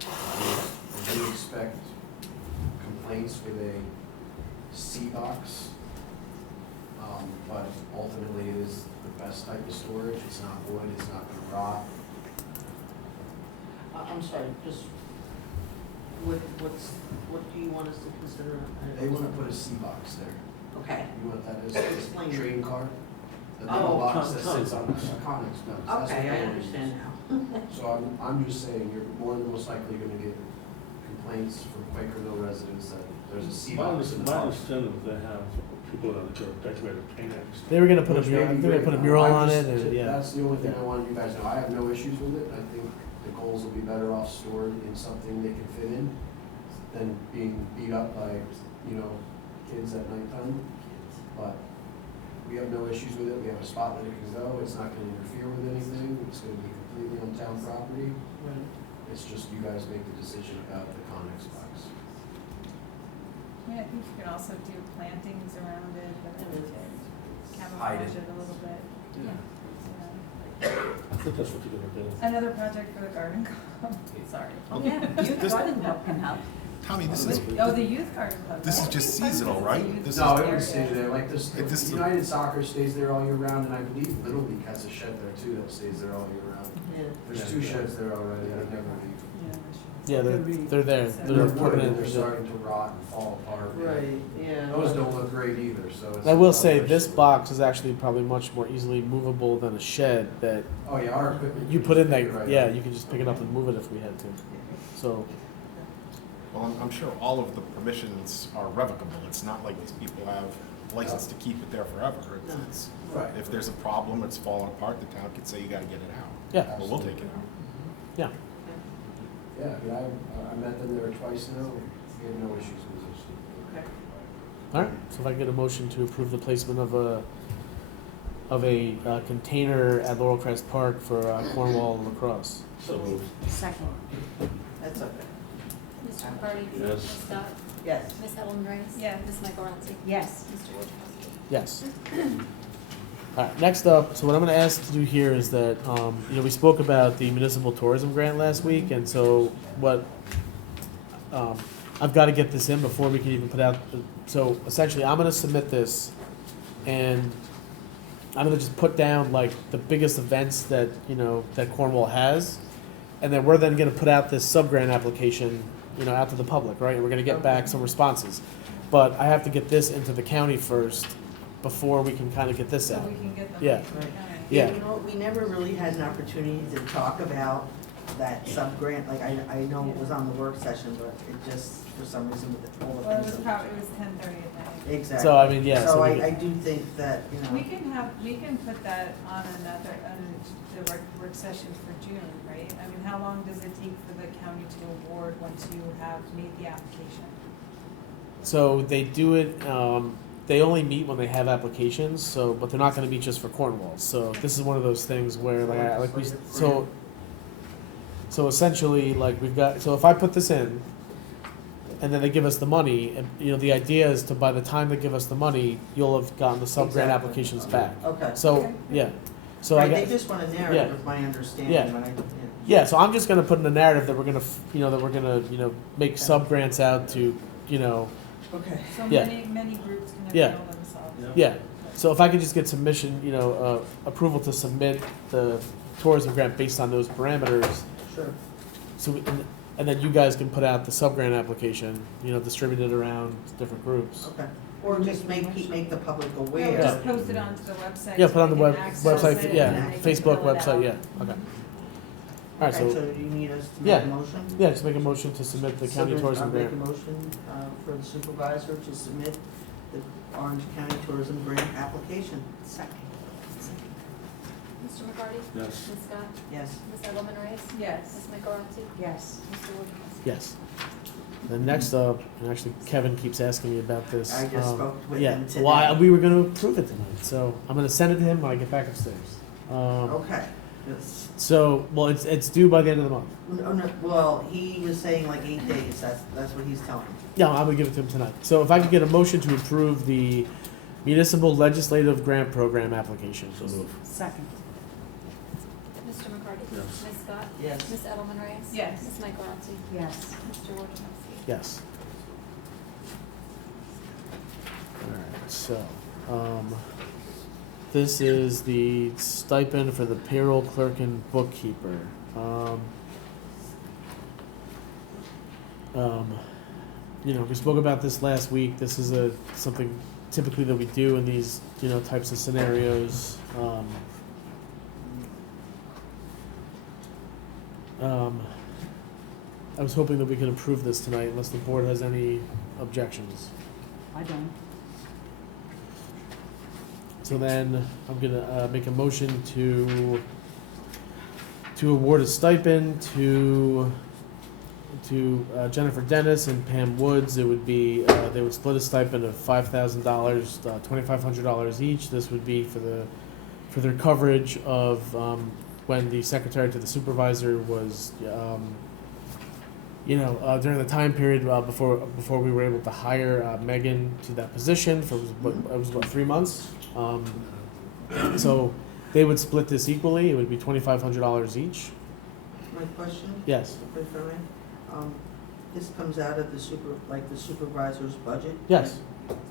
I do expect complaints with a C box, but ultimately it is the best type of storage, it's not wood, it's not gonna rot. I'm sorry, just, what do you want us to consider? They wanna put a C box there. Okay. You know what that is? Explain. Train car. The Oh. little box that sits on a Conex bench. That's what Okay, they I wanna understand use. now. So I'm just saying, you're more than most likely gonna get complaints from Quakerville residents that there's a C box in the My park. understanding is they have people that are decorated paint next. They were gonna put a Which may mural, be I think they great. put a mural I'm on it, just- and yeah. That's the only thing I wanted you guys to know. I have no issues with it. I think the goals will be better off stored in something they can fit in than being beat up by, kids at nighttime. But we have no issues with it, we have a spot that it can go, it's not gonna interfere with anything, it's gonna be completely on town property. It's just you guys make the decision about the Connex box. Yeah, I think you can also do plantings around it, but Hide camouflage it. it a little bit. Yeah. I think that's what you're gonna do. Another project for the garden club, sorry. Yeah, youth This- garden club can help. Tommy, this is, Oh, the youth garden club. This is right? just seasonal, right? This No, is- it would stay there, like this, This- United Soccer stays there all year round, and I believe Little League has a shed there too that stays there all year round. There's 2 sheds there already, I never leave. Yeah, they're there. So- They're They're wood, permanent. and they're starting to rot and fall apart. yeah. Those don't look great either, so it's. I will say, this box is actually probably much more easily movable than a shed that Oh, yeah, our equipment. you can put in just there, pick it right yeah, up. you can just pick it up and move it if we had to. So, well, I'm sure all of the permissions are revocable. It's not like these people have license to keep it there forever. It's, Right. if there's a problem, it's falling apart, the town could say you gotta get it out. yeah, Well, we'll take it out. yeah. Yeah, I mean, I met them there twice now, we have no issues with this. All right, so if I can get a motion to approve the placement of a container at Laurel Crest Park for Cornwall lacrosse. So moved. Second. That's okay. Mr. McCarty? Yes. Ms. Scott? Yes. Ms. Edelman Reyes? Yes. Ms. Michaelozzi? Yes. Mr. Wojciechowski? Yes. All right, next up, so what I'm gonna ask to do here is that, we spoke about the municipal tourism grant last week, and so I've gotta get this in before we can even put out, so essentially, I'm gonna submit this, and I'm gonna just put down like the biggest events that, that Cornwall has, and then we're then gonna put out this sub-grant application, out to the public, right? And we're gonna get back some responses. But I have to get this into the county first before we can kind of get this So out. we can get the. Yeah. money from the county. Yeah. You know, what, we never really had an opportunity to talk about that sub-grant, like, I know it was on the work session, but it just, for some reason, with all the Well, it things. was that- probably, it was 10:30 at night. Exactly. So, I mean, yeah, So so I, we- I do think that, We can put that on the work session for June, right? I mean, how long does it take for the county to award once you have made the application? So they do it, they only meet when they have applications, so, but they're not gonna meet just for Cornwall. So this is one of those things where so essentially, like, we've got, so if I put this in, and then they give us the money, and, the idea is to, by the time they give us the money, you'll have gotten the sub-grant Exactly. applications back. Okay. So, yeah, so I Right, they guess. just want a narrative of my understanding, Yeah. when I, Yeah, so I'm just gonna put in a narrative that we're gonna, make sub-grants out to, Okay. So Yeah. many groups can Yeah. avail themselves. yeah. So if I could just get submission, approval to submit the tourism grant based on those parameters, Sure. so, and then you guys can put out the sub-grant application, distribute it around different groups. Okay. Or just make the public Yeah, aware. we'll just post it onto the website. Yeah, so put on the they can web, access website, it, yeah, and they can Facebook fill it website, out. yeah, okay. All right, Okay, so, so you need us to Yeah. make a motion? yeah, just make a motion to submit the county tourism I'll make grant. a motion, for the supervisor to submit the Orange County Tourism Grant application. Second. Mr. McCarty? Yes. Ms. Scott? Yes. Ms. Edelman Reyes? Yes. Ms. Michaelozzi? Yes. Mr. Wojciechowski? Yes. Then next up, and actually Kevin keeps asking me about this. I just spoke with yeah, him today. well, we were gonna approve it tonight, so I'm gonna send it to him when I get back upstairs. Okay. Yes. So, well, it's due by the end of the month. No, well, he was saying like 8 days, that's what he's telling me. Yeah, I'm gonna give it to him tonight. So if I could get a motion to approve the municipal legislative grant program application. So moved. Second. Mr. McCarty? Yes. Ms. Scott? Yes. Ms. Edelman Reyes? Yes. Ms. Michaelozzi? Yes. Mr. Wojciechowski? Yes. Alright, so, this is the stipend for the payroll clerk and bookkeeper. We spoke about this last week. This is something typically that we do in these, types of scenarios. I was hoping that we could approve this tonight unless the board has any objections. I don't. So then I'm gonna make a motion to award a stipend to Jennifer Dennis and Pam Woods, it would be, they would split a stipend of $5,000, $2,500 each. This would be for their coverage of when the secretary to the supervisor was, during the time period before we were able to hire Megan to that position for what 3 months. So they would split this equally. It would be $2,500 each. My question, Yes. if I may, this comes out of the supervisor's budget? Yes.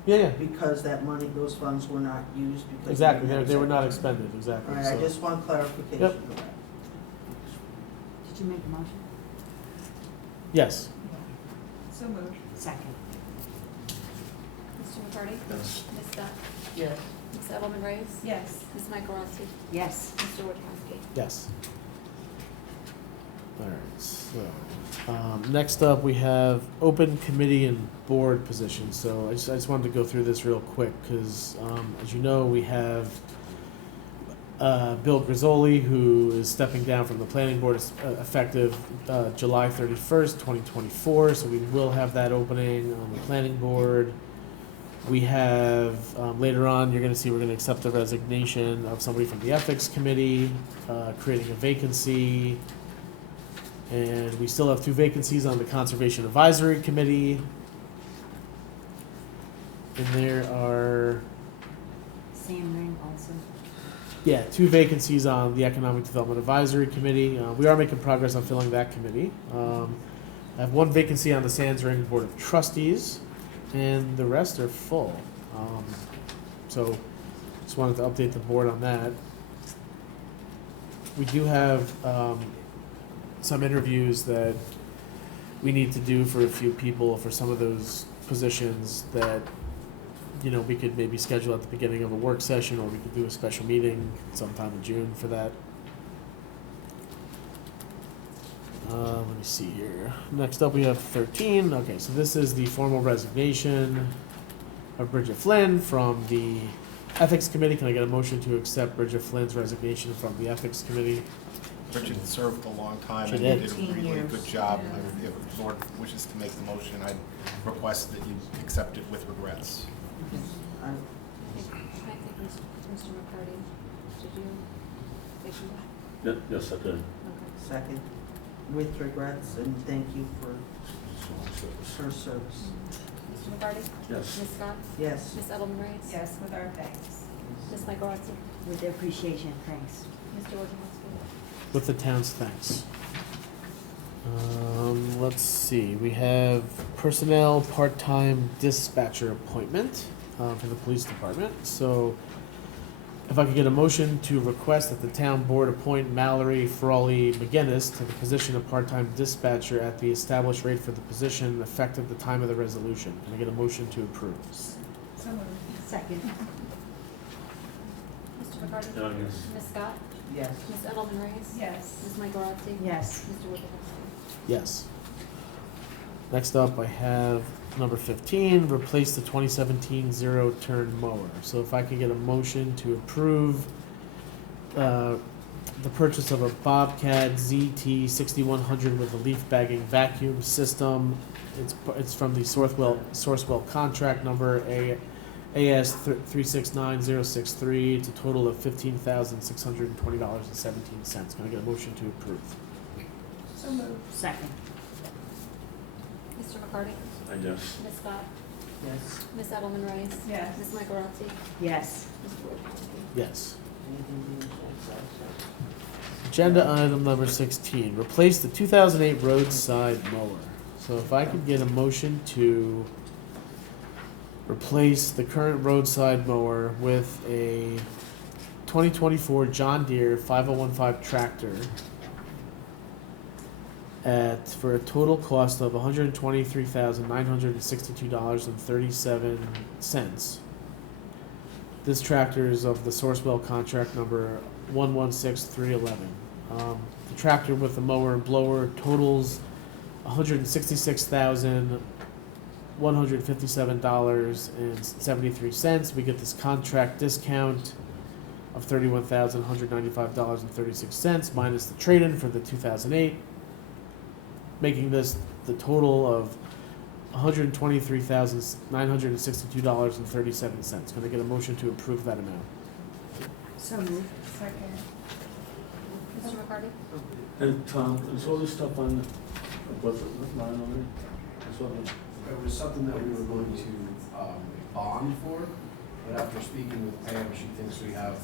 Yeah. Because that money, those funds were not used because. Exactly. we didn't have They were not secretary. expended. Exactly. All right, I So- just want clarification Yep. of that. Did you make a motion? Yes. So moved. Second. Mr. McCarty? Yes. Ms. Scott? Yes. Ms. Edelman Reyes? Yes. Ms. Michaelozzi? Yes. Mr. Wojciechowski? Yes. All right. So next up, we have open committee and board positions. So I just wanted to go through this real quick because, as you know, we have Bill Grizzoli, who is stepping down from the planning board, effective July 31st, 2024. So we will have that opening on the planning board. We have, later on, you're going to see we're going to accept the resignation of somebody from the ethics committee, creating a vacancy. And we still have 2 vacancies on the conservation advisory committee. And there are, Sam Ring also. 2 vacancies on the Economic Development Advisory Committee. We are making progress on filling that committee. I have 1 vacancy on the Sands Ring Board of Trustees, and the rest are full. So just wanted to update the board on that. We do have some interviews that we need to do for a few people for some of those positions that we could maybe schedule at the beginning of a work session, or we could do a special meeting sometime in June for that. Let me see here. Next up, we have 13. Okay, so this is the formal resignation of Bridget Flynn from the Ethics Committee. Can I get a motion to accept Bridget Flynn's resignation from the Ethics Committee? Richard served a long time She and did. did a 15 really years. good job. If the board wishes to make the motion, I request that you accept it with regrets. I- I think Mr. McCarty, did you take him back? Yes, I did. Okay. Second, with regrets, and thank you for her service. Mr. McCarty? Yes. Ms. Scott? Yes. Ms. Edelman Reyes? Yes, with our thanks. Ms. Michaelozzi? With appreciation, thanks. Mr. Wojciechowski? With the town's thanks. Let's see, we have personnel part-time dispatcher appointment for the police department. So if I could get a motion to request that the town board appoint Mallory Frawley McGinnis to the position of part-time dispatcher at the established rate for the position effective the time of the resolution. Can I get a motion to approve? So moved. Second. Mr. McCarty? Yes. Ms. Scott? Yes. Ms. Edelman Reyes? Yes. Ms. Michaelozzi? Yes. Mr. Wojciechowski? Yes. Next up, I have number 15, replace the 2017 zero-turn mower. So if I could get a motion to approve the purchase of a Bobcat ZT 6100 with a leaf bagging vacuum system. It's from the Sourcewell contract number AS 369063. It's a total of $15,620.17. Can I get a motion to approve? So moved. Second. Mr. McCarty? Yes. Ms. Scott? Yes. Ms. Edelman Reyes? Yes. Ms. Michaelozzi? Yes. Mr. Wojciechowski? Yes. Anything being said? Agenda item number 16, replace the 2008 roadside mower. So if I could get a motion to replace the current roadside mower with a 2024 John Deere 5015 tractor for a total cost of $123,962.37. This tractor is of the Sourcewell contract number 116311. The tractor with the mower and blower totals $166,157.73. We get this contract discount of $31,195.36 minus the trade-in for the 2008. making this the total of $123,962.37. Can I get a motion to approve that amount? So moved. Second. Mr. McCarty? And Tom, is all this stuff on the budget line on there? That's what I'm- It was something that we were going to bond for, but after speaking with Pam, she thinks we have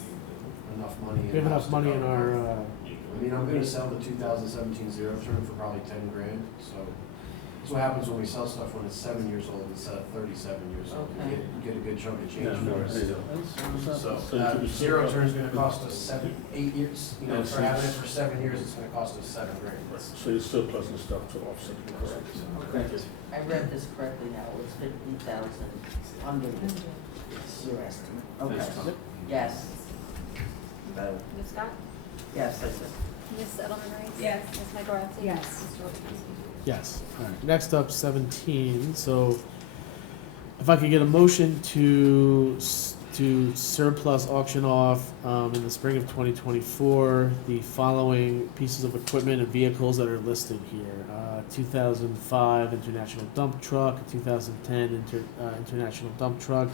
enough money. We have enough money in in-house to our, cover it. I mean, I'm gonna sell the 2017 Zero Turn for probably 10 grand, so that's what happens when we sell stuff when it's 7 years old instead of 37 years old. Okay. You get a good chunk of change Yeah, for no, us. there you go. So, So you could- Zero Turn's gonna cost us 8 years, you know, Yeah, for so having it it's- for 7 years, it's gonna cost us 7 grand. So you're surplus and stuff to offset the cost. Thank you. I read this correctly now, it's 50,000 under your estimate. Okay. Thanks, Tom. Yes. Ms. Scott? Yes, that's it. Ms. Edelman Rice? Yes. Ms. Michaelozzi? Yes. Mr. Wojciechowski? yes. All right. Next up, 17. So if I could get a motion to surplus auction off in the spring of 2024 the following pieces of equipment and vehicles that are listed here: 2005 International Dump Truck, a 2010 International Dump Truck,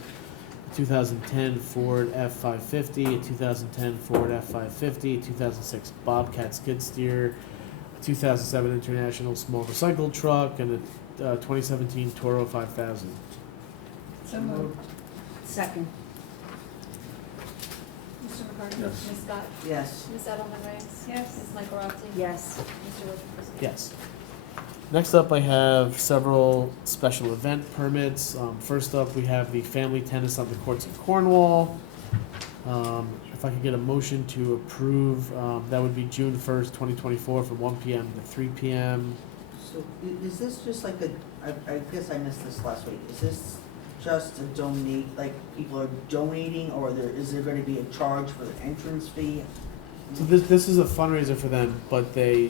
a 2010 Ford F550, a 2010 Ford F550, a 2006 Bobcat skid steer, a 2007 International Small Recycle Truck, and a 2017 Toro 5000. So moved. Second. Mr. McCarty? Yes. Ms. Scott? Yes. Ms. Edelman Rice? Yes. Ms. Michaelozzi? Yes. Mr. Wojciechowski? Yes. Next up, I have several special event permits. First up, we have the family tennis on the courts in Cornwall. If I could get a motion to approve, that would be June 1st, 2024, from 1 p.m. to 3 p.m. So is this just like I guess I missed this last week, is this just a donate, like people are donating, or is there gonna be a charge for the entrance fee? So this is a fundraiser for them, but they're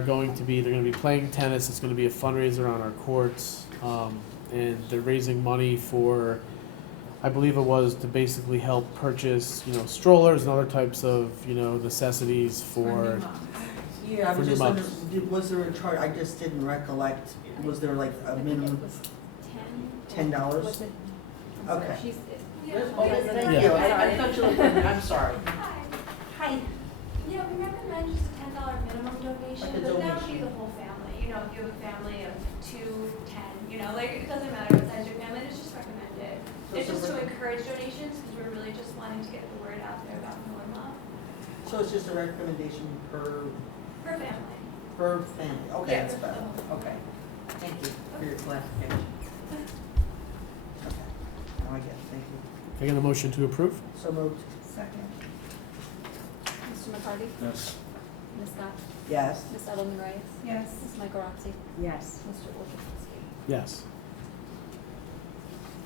going to be playing tennis. It's going to be a fundraiser on our courts, and they're raising money for, I believe it was to basically help purchase, strollers and other types of, necessities for. Yeah, I For was new just moms. wondering, was there a charge, I just didn't recollect, was there like a I think minimum? it was $10. $10? Was it? I'm sorry, Okay. she's. Oh, thank you, I thought you looked, I'm sorry. Hi. Yeah, we recommend just a $10 minimum donation, Like a but that would donation. be the whole family. You know, if you have a family of 2, 10, like it doesn't matter what size your family, it's just recommended. It's just to encourage donations because we're really just wanting to get the word out there about Norma So it's just a recommendation per family. family, okay, Yeah, that's for the better, whole okay. Thank you for your clarification. Okay, now I get it, thank you. Can I get a motion to approve? So moved. Second. Mr. McCarty? Yes. Ms. Scott? Yes. Ms. Edelman Rice? Yes. Ms. Michaelozzi? Yes. Mr. Wojciechowski? Yes.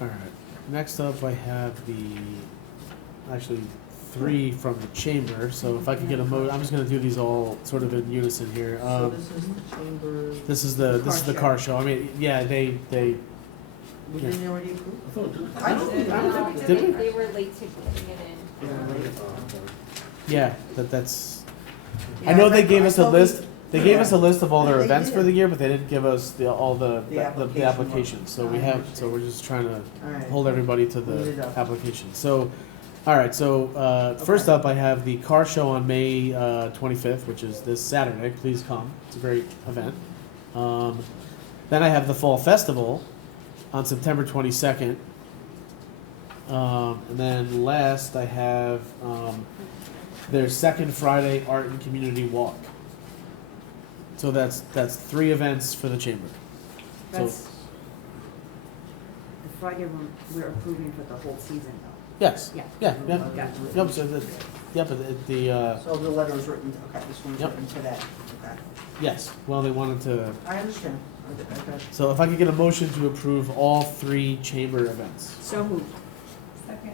All right. Next up, I have actually 3 from the chamber. So if I could get a I'm just going to do these all sort of in unison here. So this is the chamber, This is the car show. I mean, yeah, they we Yeah. didn't already approve? I thought I don't think Did we? They were late to getting it in. yeah, that's. Yeah, I know I they read- gave I us a thought we- list. They gave us a Yeah. list of all their They events did. for the year, but they didn't give us all the application. applications. So we I have. understand. So we're just trying to All right. hold everybody to Clean it the up. application. So, all right. So first Okay. up, I have the car show on May 25th, which is this Saturday. Please come. It's a great event. Then I have the fall festival on September 22nd. And then last, I have their second Friday art and community walk. So that's 3 events for the chamber. So- That's the Friday one we're approving for the whole season though. Yes. Yeah. Yeah. Yeah. Gotcha. Yep. So the So the letter was written, okay, this one's Yep. written today, okay. yes. Well, they wanted to. I understand, okay. So if I could get a motion to approve all 3 chamber events. So moved. Second.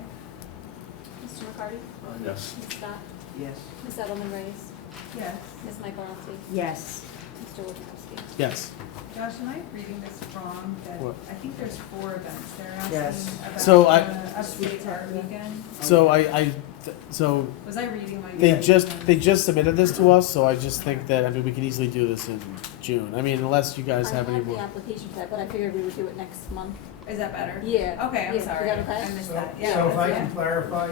Mr. McCarty? Yes. Ms. Scott? Yes. Ms. Edelman Rice? Yes. Ms. Michaelozzi? Yes. Mr. Wojciechowski. Yes. Josh, am I reading this wrong? That What? I think there's 4 events. They're Yes. asking about So I- the upstate art weekend. So Was I reading my? they just submitted this to us, so I just think that, I mean, we can easily do this in June. I mean, unless you guys have any I have the more. application for that, but I figured we would do it next month. Is that better? Yeah. Okay, I'm Yeah, is sorry. that okay? I missed So that. so Yeah. if I yeah. can clarify,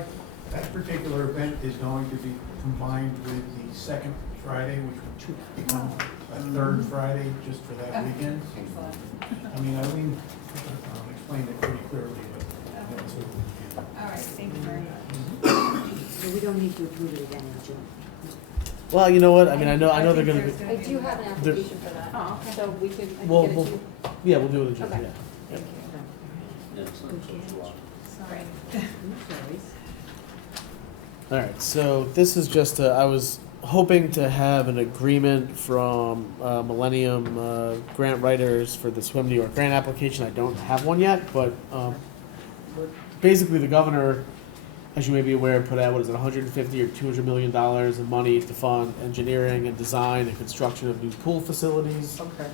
that particular event is going to be combined with the second Friday, which would become a third Friday just for that Okay. weekend. Excellent. I mean, Eileen explained it pretty clearly, but that's what we can. All right, thank you very much. So we don't need to approve it again in June. Well, you know what? I mean, I know they're think gonna be. there's I do have an There- application for that, Oh, okay. so we can, I Well, can get it to you. Yeah, we'll do it in June. Okay. Yeah. Thank you. Sorry. No worries. All right, so this is just, I was hoping to have an agreement from Millennium grant writers for the Swim New York grant application. I don't have one yet, but basically the governor, as you may be aware, put out, what is it, 150 or $200 million in money to fund engineering and design and construction of new pool facilities. Okay.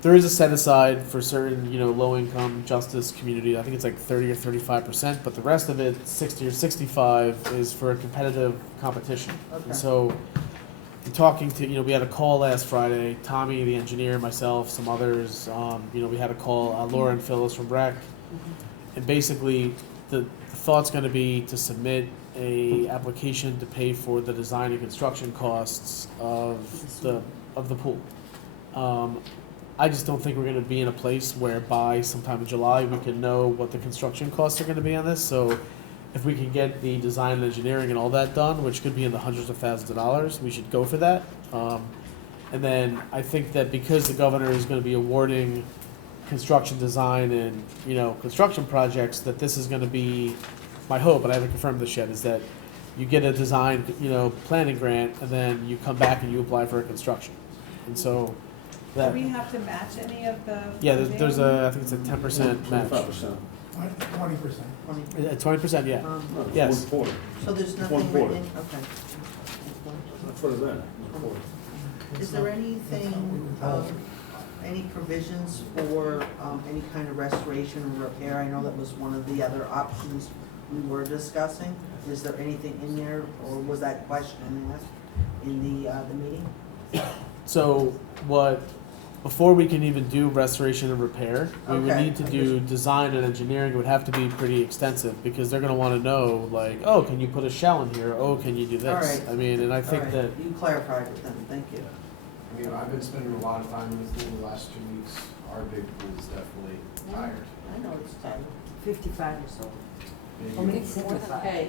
There is a set aside for certain, low-income justice community. I think it's like 30 or 35%, but the rest of it, 60 or 65, is for a competitive competition. Okay. And so, in talking to, we had a call last Friday. Tommy, the engineer, myself, some others. We had a call. Laura and Phyllis from REC, and basically, the thought's going to be to submit a application to pay for the design and construction costs of the pool. I just don't think we're gonna be in a place where by sometime in July, we can know what the construction costs are gonna be on this, so if we can get the design and engineering and all that done, which could be in the hundreds of thousands of dollars, we should go for that. And then I think that because the governor is gonna be awarding construction design and, construction projects, that this is gonna be, my hope, and I haven't confirmed this yet, is that you get a design, planning grant, and then you come back and you apply for a construction. And so, Do that, we have to match any of the? yeah, there's funding? I think it's a 10% match. 25%. 20%. 20%, yeah. No, it's Yes. 1/4. So there's One nothing quarter. written, okay. That's what it's at, 1/4. Is there anything, any provisions for, any kind of restoration or repair? I know that was one of the other options we were discussing. Is there anything in there, or was that question asked in the meeting? So before we can even do restoration and repair, we would Okay. need to do design and engineering. It would have to be pretty extensive because they're gonna wanna know, like, oh, can you put a shell in here? Oh, can you do this? All right. I mean, and I think All that, right, you clarified with them, thank you. I mean, I've been spending a lot of time with them the last 2 weeks. Our big pool is definitely tired. I know it's tight. 55 or so. How many- It's more than 75. Hey,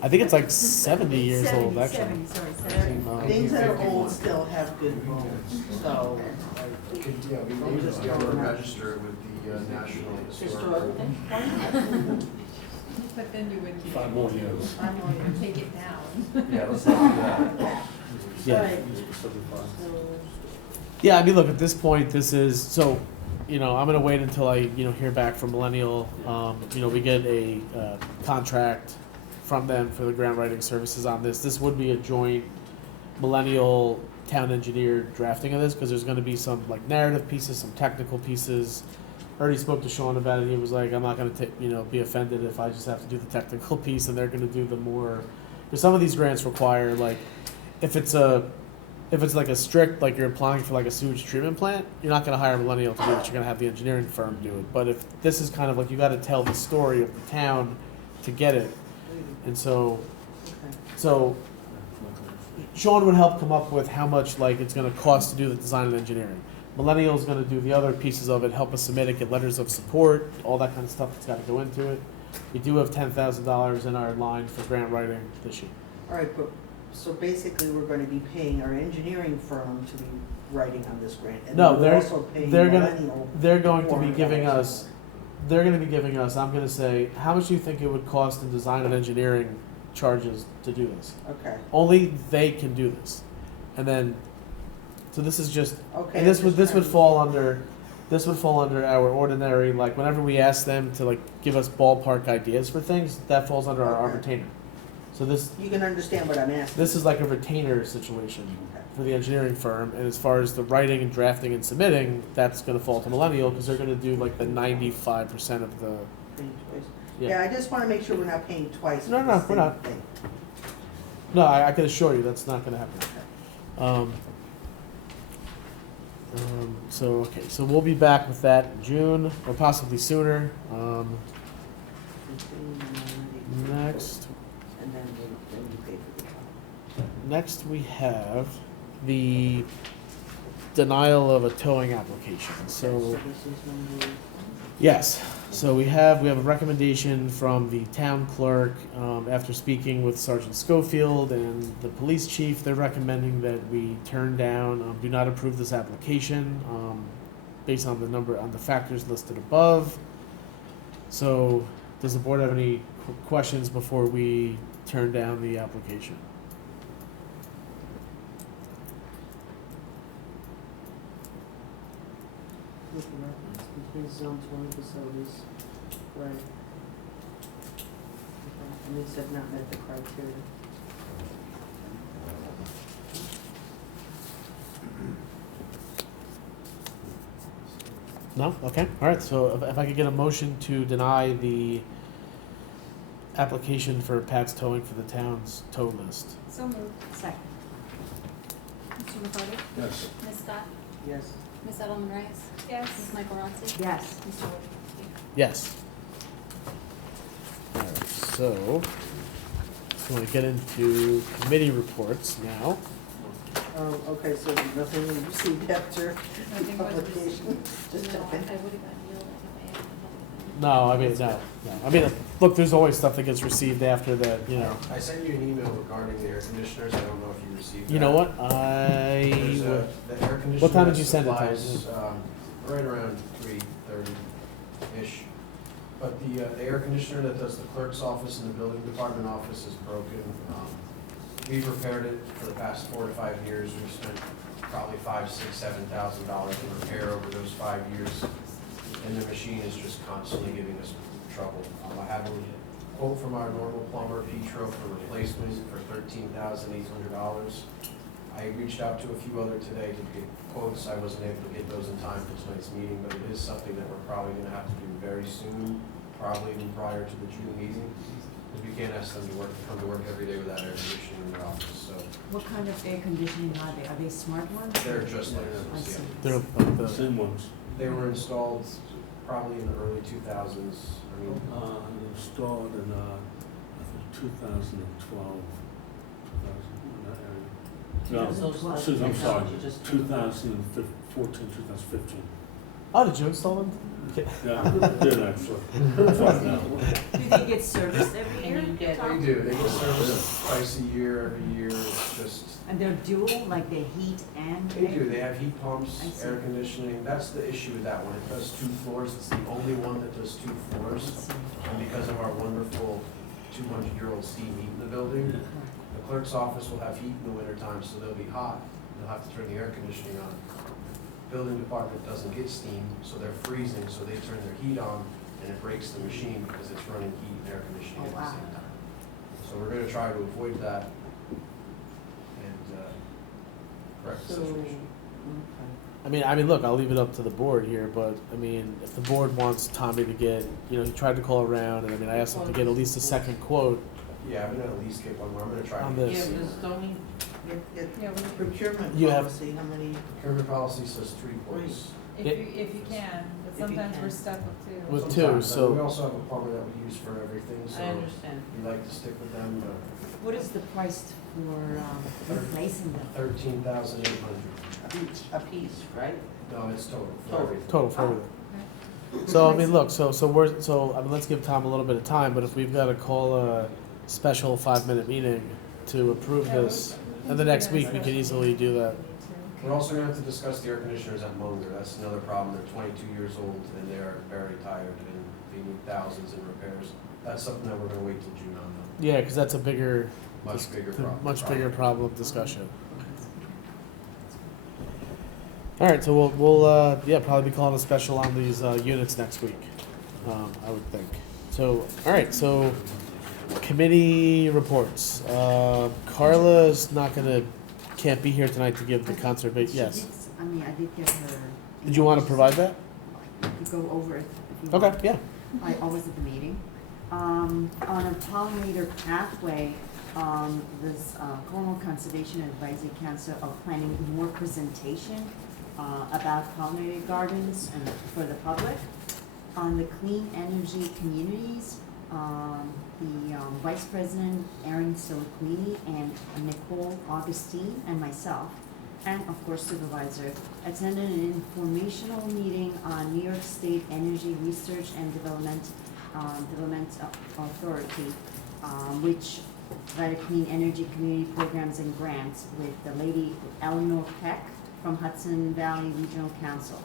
I think it's like 70 years old, 70, actually. 70, sorry, 70. things that are old still have good bones, so. Yeah, we may just be able to register it with the National Historical. But then you would. 5 more years. I'm on. Take it down. Yeah, let's not do that. Yeah. Right. 75. Yeah, I mean, look, at this point, this is, so, I'm gonna wait until I, hear back from Millennial. We get a contract from them for the grant writing services on this. This would be a joint Millennial town engineer drafting of this, because there's gonna be some, like, narrative pieces, some technical pieces. I already spoke to Sean about it. He was like, I'm not gonna be offended if I just have to do the technical piece, and they're gonna do the more, because some of these grants require, like, if it's like a strict, like you're applying for like a sewage treatment plant, you're not gonna hire Millennial to do it, you're gonna have the engineering firm do it. But if this is kind of like, you gotta tell the story of the town to get it. And so Sean would help come up with how much like it's gonna cost to do the design and engineering. Millennial's gonna do the other pieces of it, help us submit it, get letters of support, all that kind of stuff that's gotta go into it. We do have $10,000 in our line for grant writing this year. All right, but, so basically, we're gonna be paying our engineering firm to be writing on this grant. And No, then we're they're- also paying they're gonna- Millennial They're going to be $400 giving an us, I'm gonna say, how much do you think it would cost in design and engineering charges to do this? hour. Okay, Only they can do this. And then, so this is just, okay. and this I'm would, just this would fall under our ordinary, like, whenever we ask them to like give us ballpark ideas for things, that falls under our Okay. retainer. So this, You can understand what I'm asking. this is like a retainer situation. Okay. for the engineering firm, and as far as the writing and drafting and submitting, that's gonna fall to Millennial, because they're gonna do like the 95% of the, Paying twice. Yeah. Yeah, I just wanna make sure we're not paying twice. No, for no, the we're same not. thing. no, I can assure you, that's not gonna happen. So, okay, so we'll be back with that in June, or possibly sooner. Next, And then you pay for the top. next we have the denial of a towing application, so. This is number. Yes, so we have a recommendation from the town clerk, after speaking with Sergeant Schofield and the police chief, they're recommending that we turn down, do not approve this application, based on the factors listed above. So, does the board have any questions before we turn down the application? Between zone 20 facilities, right. Okay. And these have not met the criteria. No? Okay, all right, so if I could get a motion to deny the application for Pat's Towing for the town's tow list. So moved. Second. Mr. McCarty? Yes. Ms. Scott? Yes. Ms. Edelman Rice? Yes. Ms. Michael Rotzi? Yes. Mr. Wojciechowski? Yes. All right, so, want to get into committee reports now. Okay, so nothing we received after Nothing was publication, just No, I checking. would have gotten yelled at if I hadn't. No, I mean, no. I mean, look, there's always stuff that gets received after that, you know. I sent you an email regarding the air conditioners, I don't know if you received that. You know what, There's the air conditioner. What time did that you send it, Tom? supplies, right around 3:30-ish. But the air conditioner that does the clerk's office and the building department office is broken. We've repaired it for the past 4 to 5 years. We've spent probably $5,000, $6,000, $7,000 in repair over those 5 years. And the machine is just constantly giving us trouble. I have a quote from our normal plumber, Petro, for replacement for $13,800. I reached out to a few other today to get quotes. I wasn't able to get those in time for tonight's meeting, but it is something that we're probably gonna have to do very soon, probably even prior to the June meeting. Because we can't ask them to come to work every day without air conditioning in their office, so What kind of air conditioning are they? Are they smart ones? they're just like I this, see. yeah. They're like the, Same ones. They were installed probably in the early 2000s. I mean, Installed in, I think 2012, 2000, in that area. No, Susan, I'm sorry, 2014, 2015. oh, did you install them? Yeah, I did actually. Right now. Do they get serviced every year? And you get, they do, they get serviced twice a year, every year, it's just, And they're dual, like they heat and? they do, they have heat pumps, I see. air conditioning, that's the issue with that one, it does 2 floors, it's the only one that does 2 I floors. see. And because of our wonderful 200-year-old steam heat in the building, the clerk's office will have heat in the wintertime, so they'll be hot, they'll have to turn the air conditioning on. Building department doesn't get steam, so they're freezing, so they turn their heat on, and it breaks the machine because it's running heat and air conditioning Oh, at the wow. same time. So we're gonna try to avoid that and correct the so, okay. situation. I mean, look, I'll leave it up to the board here, but, I mean, if the board wants Tommy to get, you know, he tried to call around, and I mean, I asked him to get at least a second quote. Yeah, I'm gonna at least get one more, I'm gonna try On to this. Yeah, because don't we get Yeah, we- procurement You have- policy, how many? Procurement policy says 3 quotes. If you can, but If you sometimes can. we're stuck with two. With two, Sometimes, so- we also have a plumber that we use for everything, so I understand. we like to stick with them, but What is the price for replacing them? 13,800. A piece, right? No, it's total for Total. everything. Total for everything. So, I mean, look, so I mean, let's give Tom a little bit of time, but if we've gotta call a special 5-minute meeting to approve this, and the next week, we can easily do that. We're also gonna have to discuss the air conditioners at Munger, that's another problem, they're 22 years old and they are very tired and they need thousands in repairs. That's something that we're gonna wait till June on though, Yeah, cause that's a bigger, much bigger problem. much bigger problem discussion. All right, so we'll yeah, probably be calling a special on these units next week, I would think. So, all right, so committee reports. Carla's not gonna can't be here tonight to give the She conservation, yes. did I mean, I did get her. Did you want to provide that? I could go over it if you Okay, want. yeah. I always at the meeting. On a pollinator pathway, this Cornwall Conservation Advisory Council are planning more presentation about pollinator gardens and for the public. On the clean energy communities, the Vice President Erin Siliquini and Nicole Augustine and myself, and of course Supervisor, attended an informational meeting on New York State Energy Research and Development Authority, which provided clean energy community programs and grants with the lady Eleanor Peck from Hudson Valley Regional Council.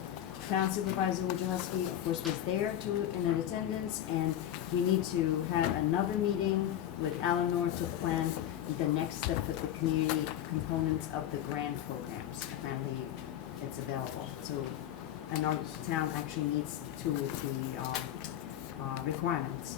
Town Supervisor Wojciechowski, of course, was there too in attendance, and we need to have another meeting with Eleanor to plan the next step with the community components of the grant programs. Apparently, it's available. So, and our town actually needs to the requirements.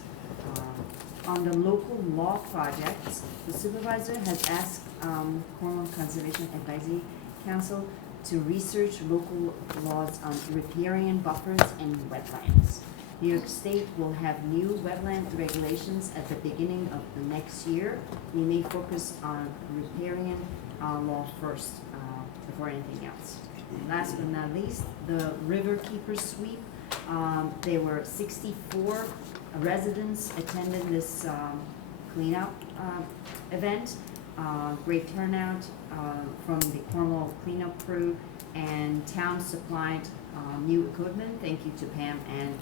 On the local law projects, the supervisor has asked Cornwall Conservation Advisory Council to research local laws on riparian buffers and wetlands. New York State will have new wetland regulations at the beginning of the next year. We may focus on riparian law first before anything else. Last but not least, the River Keeper Sweep. There were 64 residents attended this cleanup event. Great turnout from the Cornwall cleanup crew, and town supplied new equipment. Thank you to Pam and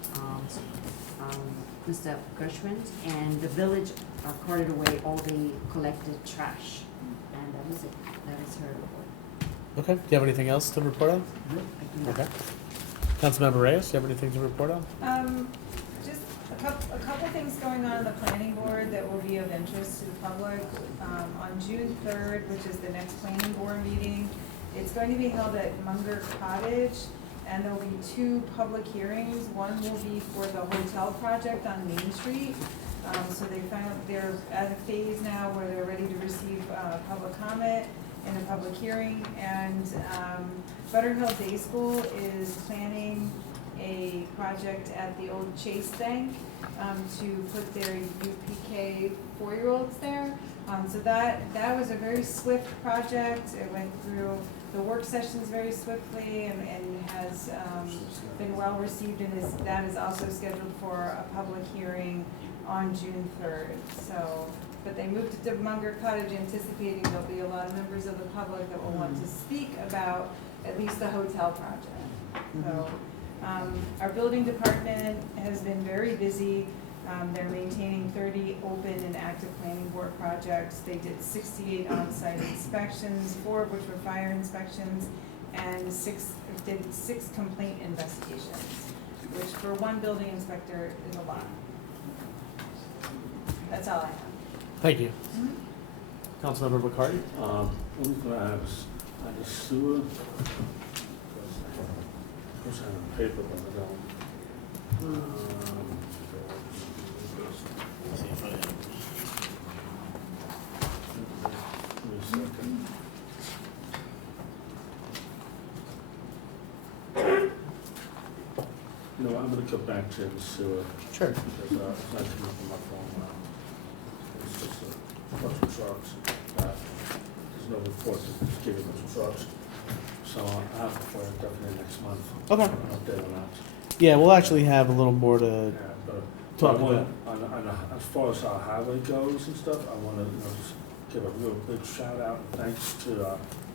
Mr. Gershwin. And the village carted away all the collected trash. And that was it. That is her report. Okay, do you have anything else to report on? Nope, I do not. Okay. Councilmember Reyes, do you have anything to report on? Just a couple things going on in the planning board that will be of interest to the public. On June 3rd, which is the next planning board meeting, it's going to be held at Munger Cottage, and there will be 2 public hearings. One will be for the hotel project on Main Street. So they're at a phase now where they're ready to receive public comment in a public hearing. And Butterhill Day School is planning a project at the old Chase Bank to put their UPK 4-year-olds there. So that was a very swift project. It went through the work sessions very swiftly and has been well received, and that is also scheduled for a public hearing on June 3rd. So, but they moved it to Munger Cottage anticipating there'll be a lot of members of the public that will want to speak about at least the hotel project. So, our building department has been very busy. They're maintaining 30 open and active planning board projects. They did 68 on-site inspections, 4 of which were fire inspections, and did 6 complaint investigations, which for one building inspector is a lot. That's all I have. Thank you. Councilmember Bacardi? What I'm gonna add is, I just sewer. Of course, I have a paper, but I don't. See if I have- Give me a second. You know, I'm gonna go back to the sewer. Sure. Because it's not coming up on my phone now. It's just a bunch of trucks. There's no report that it's giving us trucks. So I'll have it for you definitely next month. Okay. An update on that. Yeah, we'll actually have a little more to Yeah, but talk I wanna, about. as far as our highway goes and stuff, I wanna, just give a real big shout out and thanks to,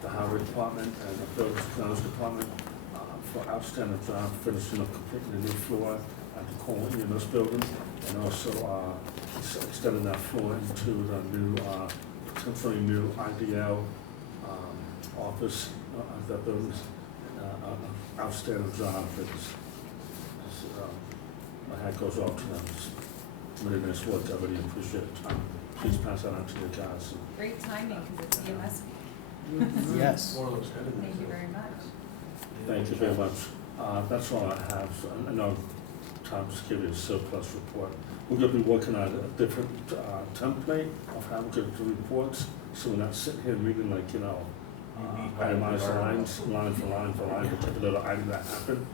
the highway department and the buildings and grounds department, for outstanding job finishing up completing the new floor at the Cornwall EMS building, and also, extending that floor into the new, potentially new IDL, office, at that building. Outstanding job, my hat goes off to them. It's really nice work, I really appreciate it. Please pass that on to the guys. Great timing, because it's EMS. Yes. Thank you very much. Thank you very much. That's all I have. So I know Tom just gave you a surplus report. We're gonna be working on a different template of how we get the reports, so we're not sitting here reading like, itemize lines, line for line for line, the particular item that happened.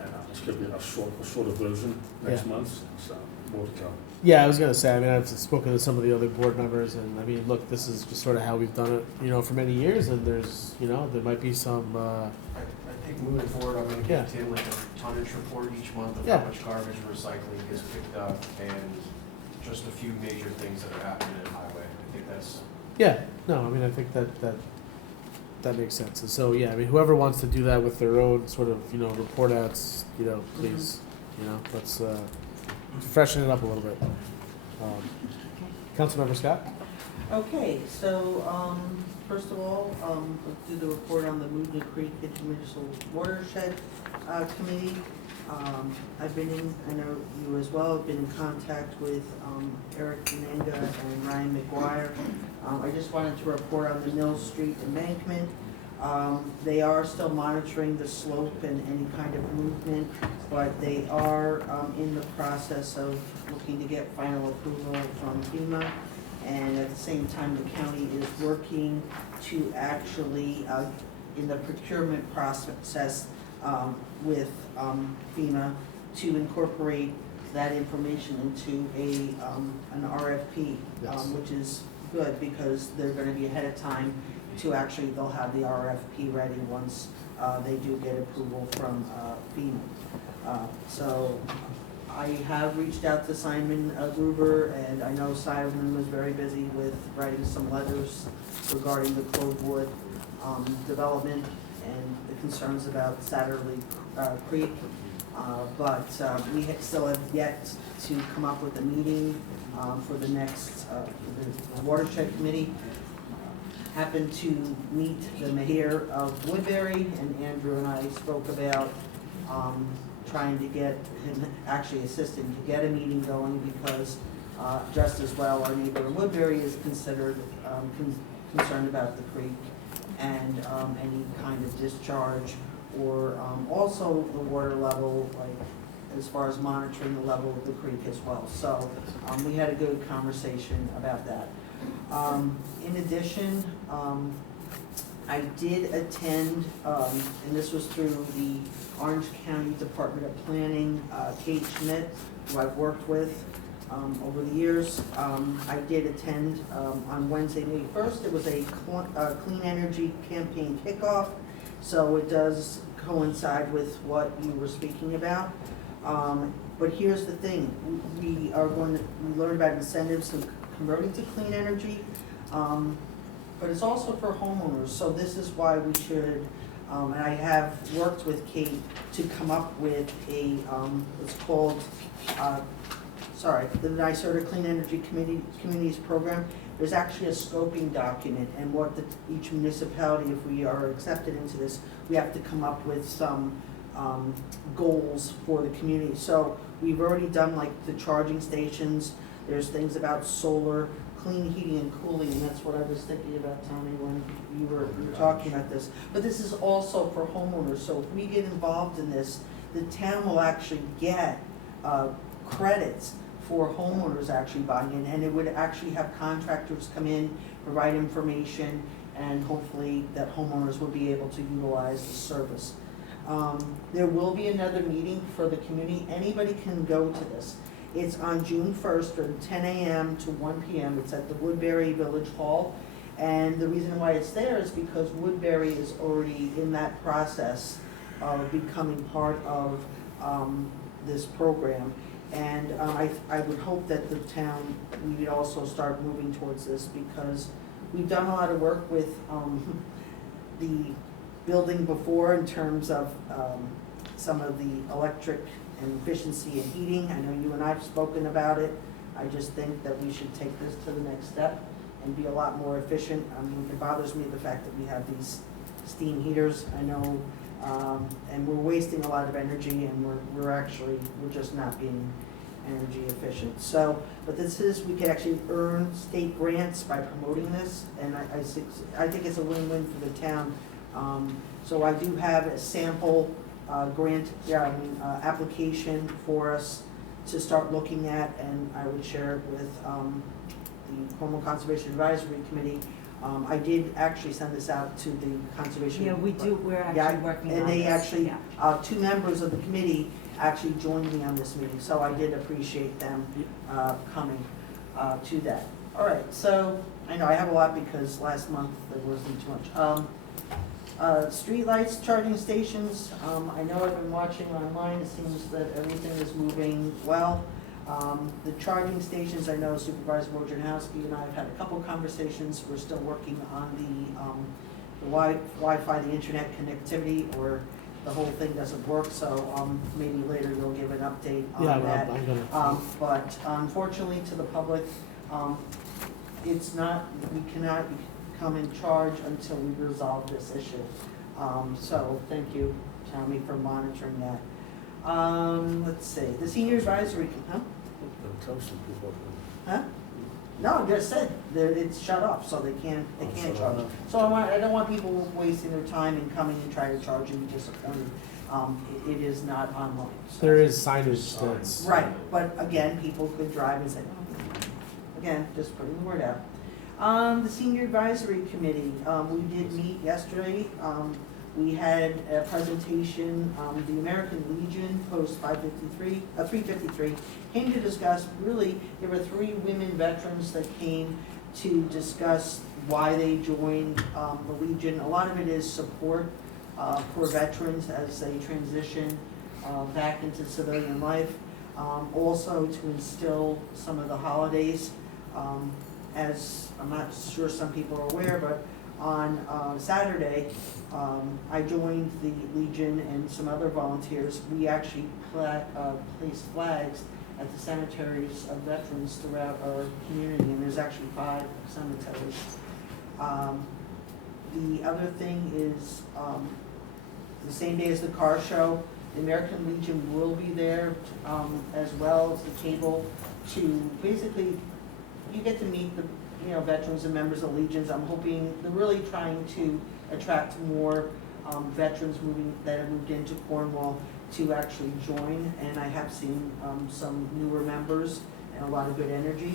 And it's gonna be a shorter version next Yeah. month, so more to come. Yeah, I was gonna say, I mean, I've spoken to some of the other board members, and I mean, look, this is just sort of how we've done it, you know, for many years, and there's, you know, there might be some, I think moving forward, I'm gonna Yeah. give Tim like a tonnage report each month of Yeah. how much garbage recycling is picked up and just a few major things that are happening in highway. I think that's, yeah, no, I mean, I think that makes sense. And so, yeah, I mean, whoever wants to do that with their own sort of, you know, report outs, you know, please, you know, let's freshen it up a little bit. Councilmember Scott? Okay, so, first of all, let's do the report on the Moodna Creek Intermunicipal Watershed Committee. I've been in, I know you as well, have been in contact with Eric Menenga and Ryan McGuire. I just wanted to report on the Mill Street embankment. They are still monitoring the slope and any kind of movement, but they are in the process of looking to get final approval from FEMA. And at the same time, the county is working to actually, in the procurement process with FEMA, to incorporate that information into an RFP, Yes. which is good because they're gonna be ahead of time to actually, they'll have the RFP ready once they do get approval from FEMA. So I have reached out to Simon Gruber, and I know Simon was very busy with writing some letters regarding the Clovewood development and the concerns about Satterley Creek. But we still have yet to come up with a meeting for the next, the watershed committee. Happened to meet the mayor of Woodbury, and Andrew and I spoke about trying to get him, actually assisting to get a meeting going, because just as well, our neighbor in Woodbury is considered concerned about the creek and any kind of discharge, or also the water level, like as far as monitoring the level of the creek as well. So we had a good conversation about that. In addition, I did attend, and this was through the Orange County Department of Planning, Kate Schmidt, who I've worked with over the years. I did attend on Wednesday, May 1st. It was a clean energy campaign kickoff, so it does coincide with what you were speaking about. But here's the thing, we learned about incentives and converting to clean energy, but it's also for homeowners, so this is why we should, and I have worked with Kate to come up with a, it's called, the NYSERDA Clean Energy Communities Program. There's actually a scoping document, and what each municipality, if we are accepted into this, we have to come up with some goals for the community. So we've already done like the charging stations, there's things about solar, clean heating and cooling, and that's what I was thinking about, Tommy, when you were talking about this. But this is also for homeowners, so if we get involved in this, the town will actually get credits for homeowners actually buying in, and it would actually have contractors come in, provide information, and hopefully that homeowners will be able to utilize the service. There will be another meeting for the community. Anybody can go to this. It's on June 1st from 10 a.m. to 1 p.m. It's at the Woodbury Village Hall. And the reason why it's there is because Woodbury is already in that process of becoming part of this program. And I would hope that the town, we would also start moving towards this, because we've done a lot of work with the building before in terms of some of the electric and efficiency and heating. I know you and I have spoken about it. I just think that we should take this to the next step and be a lot more efficient. I mean, it bothers me the fact that we have these steam heaters, I know, and we're wasting a lot of energy, and we're just not being energy efficient. So, but this is, we could actually earn state grants by promoting this, and I think it's a win-win for the town. So I do have a sample grant application for us to start looking at, and I would share it with the Cornwall Conservation Advisory Committee. I did actually send this out to the conservation. Yeah, we do, we're Yeah, actually working on this. and they actually, Yeah. 2 members of the committee actually joined me on this meeting, so I did appreciate them coming to that. All right, so I know I have a lot because last month there wasn't too much. Streetlights, charging stations, I know I've been watching online, it seems that everything is moving well. The charging stations, I know Supervisor Wojciechowski and I have had a couple conversations, we're still working on the Wi-Fi, the internet connectivity, or the whole thing doesn't work, so maybe later you'll give an update on Yeah, that. I'm gonna. But unfortunately to the public, it's not, we cannot come and charge until we resolve this issue. So thank you, Tommy, for monitoring that. Let's see, the senior advisory, huh? Huh? No, I just said, that it's shut off, so they can't charge. So I don't want people wasting their time and coming and trying to charge and be disappointed. It is not online. So. There is signage that's. Right, but again, people could drive and say, oh, again, just putting the word out. The senior advisory committee, we did meet yesterday. We had a presentation, the American Legion, post 353, came to discuss, really, there were 3 women veterans that came to discuss why they joined the Legion. A lot of it is support for veterans as they transition back into civilian life. Also to instill some of the holidays, as I'm not sure some people are aware, but on Saturday, I joined the Legion and some other volunteers. We actually placed flags at the cemeteries of veterans throughout our community, and there's actually 5 cemeteries. The other thing is, the same day as the car show, the American Legion will be there, as well as the table to basically, you get to meet the veterans and members of legions. I'm hoping, they're really trying to attract more veterans that have moved into Cornwall to actually join, and I have seen some newer members and a lot of good energy.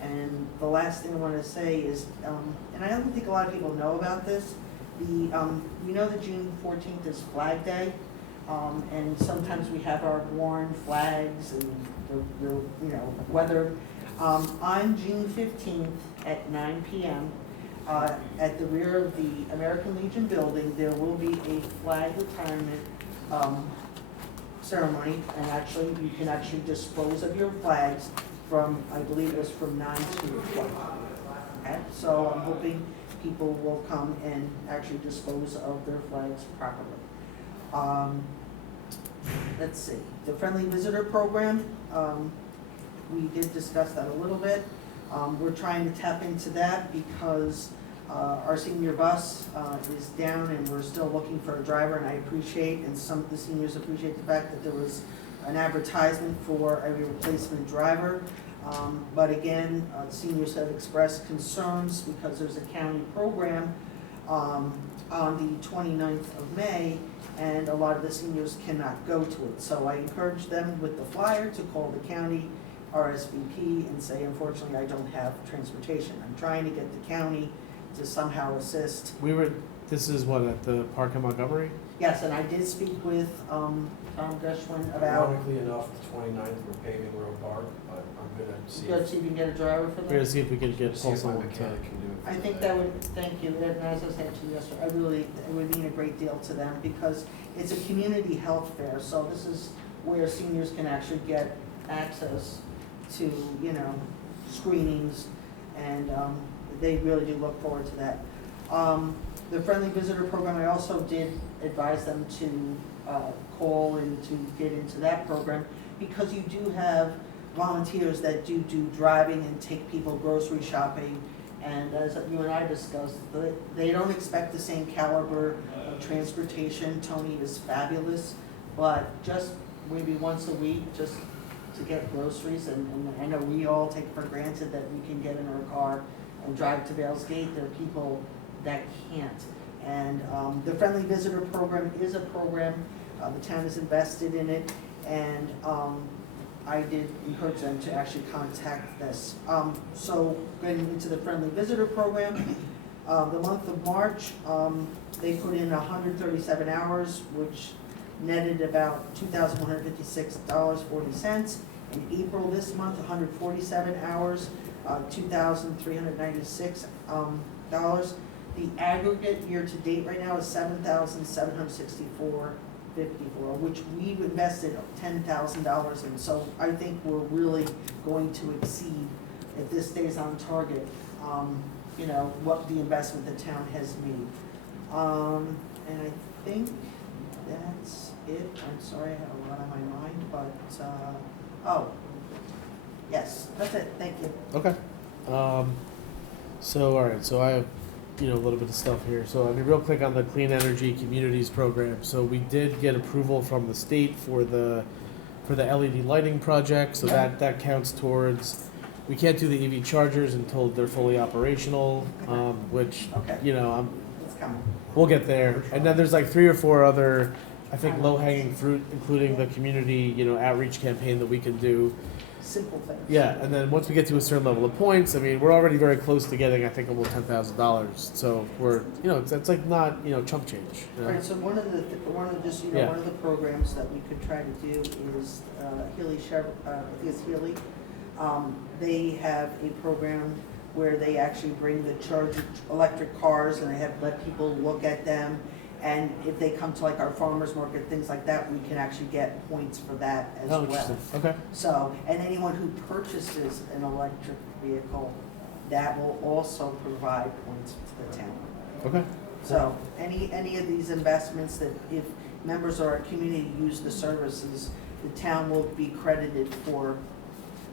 And the last thing I want to say is, and I don't think a lot of people know about this, you know that June 14th is Flag Day, and sometimes we have our worn flags and the weather. On June 15th at 9 p.m., at the rear of the American Legion building, there will be a flag retirement ceremony, and actually, you can actually dispose of your flags from, I believe it was from 9 to 12. Okay, so I'm hoping people will come and actually dispose of their flags properly. Let's see, the Friendly Visitor Program, we did discuss that a little bit. We're trying to tap into that because our senior bus is down and we're still looking for a driver, and I appreciate, and some of the seniors appreciate the fact that there was an advertisement for a replacement driver. But again, seniors have expressed concerns because there's a county program on the 29th of May, and a lot of the seniors cannot go to it. So I encourage them with the flyer to call the county RSVP and say, unfortunately, I don't have transportation. I'm trying to get the county to somehow assist. This is what, at the park in Montgomery? Yes, and I did speak with Tom Gershwin about. Ironically enough, the 29th, we're paving Road Park, but I'm gonna see. Good, see if you can get a driver for We're gonna that. see if we can get See if my someone to. mechanic can do it. I think that would, thank you, and as I said to you yesterday, it would mean a great deal to them because it's a community health fair, so this is where seniors can actually get access to, screenings, and they really do look forward to that. The Friendly Visitor Program, I also did advise them to call and to get into that program because you do have volunteers that do driving and take people grocery shopping, and as you and I discussed, they don't expect the same caliber of transportation. Tony is fabulous, but just maybe once a week, just to get groceries, and I know we all take for granted that we can get in our car and drive to Vales Gate. There are people that can't. And the Friendly Visitor Program is a program, the town is invested in it, and I did encourage them to actually contact this. So getting into the Friendly Visitor Program, The month of March, they put in 137 hours, which netted about $2,156.40. In April this month, 147 hours, $2,396. The aggregate year-to-date right now is $7,764.54, which we've invested $10,000 in. So I think we're really going to exceed, if this stays on target, you know, what the investment the town has made. And I think that's it. I'm sorry, I had a lot on my mind, but, oh, yes, that's it. Thank you. Okay. So, all right, so I have, you know, a little bit of stuff here. So, I mean, real quick on the Clean Energy Communities Program. So we did get approval from the state for the LED lighting project, so that counts towards, we can't do the EV chargers until they're fully operational, which, Okay. you know, It's coming. we'll get there. And then there's like 3 or 4 other, I think, low-hanging fruit, including the community, you know, outreach campaign that we can do. Simple things. Yeah, and then once we get to a certain level of points, I mean, we're already very close to getting, I think, almost $10,000. So we're, you know, it's like not, you know, chump change. You know? Right, so one of the Yeah. one of the programs that we could try to do is Healy Chevrolet, I think it's Healy. They have a program where they actually bring the charged electric cars and they have let people look at them. And if they come to like our farmers market, things like that, we can actually get points for that as Oh, well. interesting. Okay. So, and anyone who purchases an electric vehicle, that will also provide points to the town. Okay. So, any of these investments that if members of our community use the services, the town will be credited for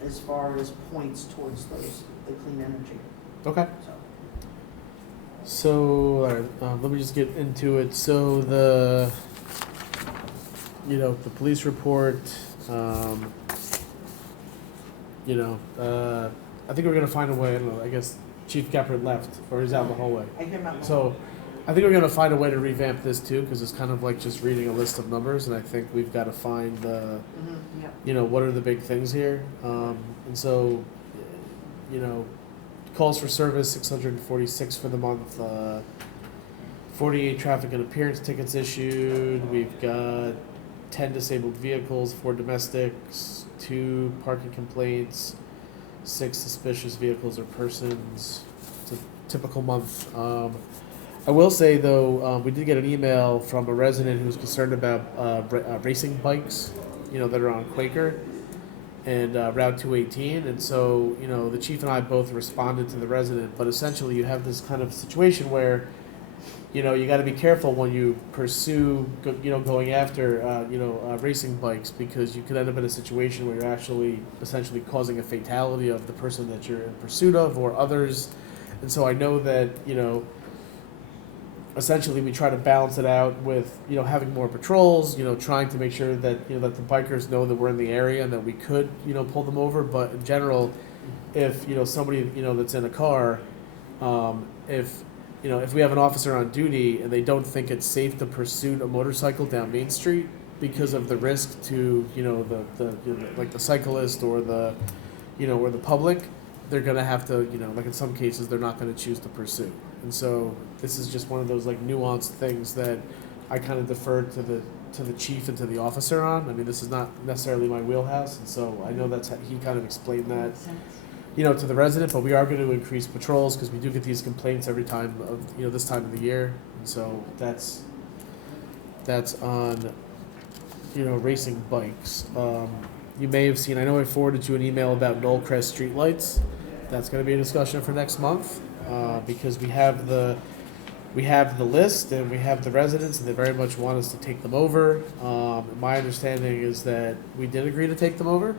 as far as points towards those, the clean energy, Okay. so. So, all right, let me just get into it. So the, you know, the police report, you know, I think we're gonna find a way. I don't know. I guess Chief Geppert left, or he's out in the hallway. I hear about. So, I think we're gonna find a way to revamp this too, because it's kind of like just reading a list of numbers, and I think we've got to find the, Yep. you know, what are the big things here. And so, you know, calls for service 646 for the month. 48 traffic and appearance tickets issued. We've got 10 disabled vehicles, 4 domestics, 2 parking complaints, 6 suspicious vehicles or persons. It's a typical month. I will say though, we did get an email from a resident who's concerned about racing bikes, you know, that are on Quaker and Route 218. And so, you know, the chief and I both responded to the resident, but essentially you have this kind of situation where, you know, you got to be careful when you pursue, you know, going after, racing bikes, because you could end up in a situation where you're actually essentially causing a fatality of the person that you're in pursuit of or others. And so I know that, you know, essentially we try to balance it out with, you know, having more patrols, you know, trying to make sure that, you know, that the bikers know that we're in the area and that we could, you know, pull them over. But in general, if, you know, somebody, you know, that's in a car, if we have an officer on duty and they don't think it's safe to pursue a motorcycle down Main Street because of the risk to, you know, like the cyclist or the, you know, or the public, they're gonna have to, you know, like in some cases, they're not gonna choose to pursue. And so this is just one of those like nuanced things that I kind of deferred to the chief and to the officer on. I mean, this is not necessarily my wheelhouse, and so I know that's how he kind of explained that, you know, to the resident. But we are going to increase patrols because we do get these complaints every time of, you know, this time of the year, and so that's on, you know, racing bikes. You may have seen, I know I forwarded you an email about Knollcrest streetlights. That's going to be a discussion for next month, because we have the list and we have the residents, and they very much want us to take them over. My understanding is that we did agree to take them over,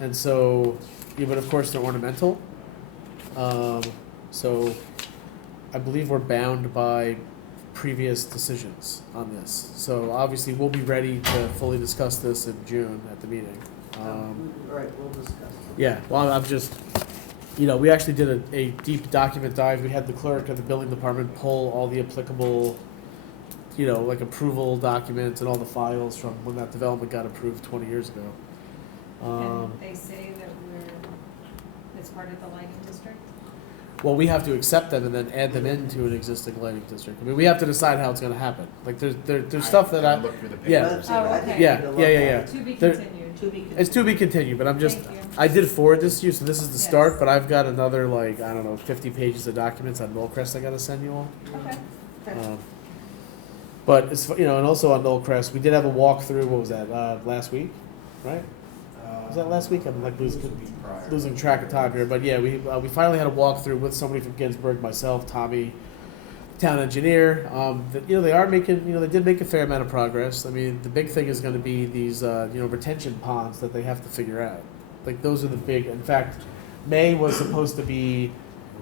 and so, yeah, but of course they're ornamental. So I believe we're bound by previous decisions on this. So obviously we'll be ready to fully discuss this in June at the meeting. All right, we'll discuss. Yeah, well, I'm just, you know, we actually did a deep document dive. We had the clerk of the building department pull all the applicable, you know, like approval documents and all the files from when that development got approved 20 years ago. And they say that it's part of the lighting district? well, we have to accept them and then add them into an existing lighting district. I mean, we have to decide how it's gonna happen. Like, there's stuff that haven't looked through the yeah. papers. Oh, okay. Yeah. To be There- continued. To be It's to be continued, but I'm just, Thank you. I did forward this to you, so this is the Yes. start, but I've got another, like, I don't know, 50 pages of documents on Knollcrest I gotta send you all. Okay. But it's, and also on Knollcrest, we did have a walkthrough, what was that, last week, right? Was that last week? I'm like losing track of time here, but yeah, we finally had a walkthrough with somebody from Ginsburg, myself, Tommy, town engineer. They are making, they did make a fair amount of progress. I mean, the big thing is going to be these, retention ponds that they have to figure out. Like those are the big. In fact, May was supposed to be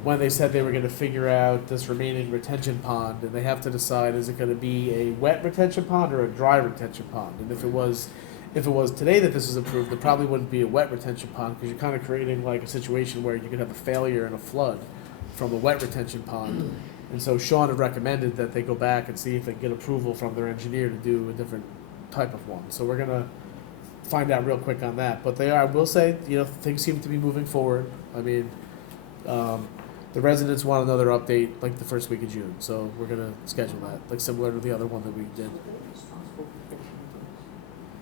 when they said they were going to figure out this remaining retention pond, and they have to decide, is it going to be a wet retention pond or a dry retention pond? And if it was today that this is approved, it probably wouldn't be a wet retention pond because you're kind of creating like a situation where you could have a failure and a flood from a wet retention pond. And so Sean had recommended that they go back and see if they can get approval from their engineer to do a different type of one. So we're gonna find out real quick on that. But I will say, things seem to be moving forward. I mean, the residents want another update like the first week of June. So we're gonna schedule that, like similar to the other one that we did.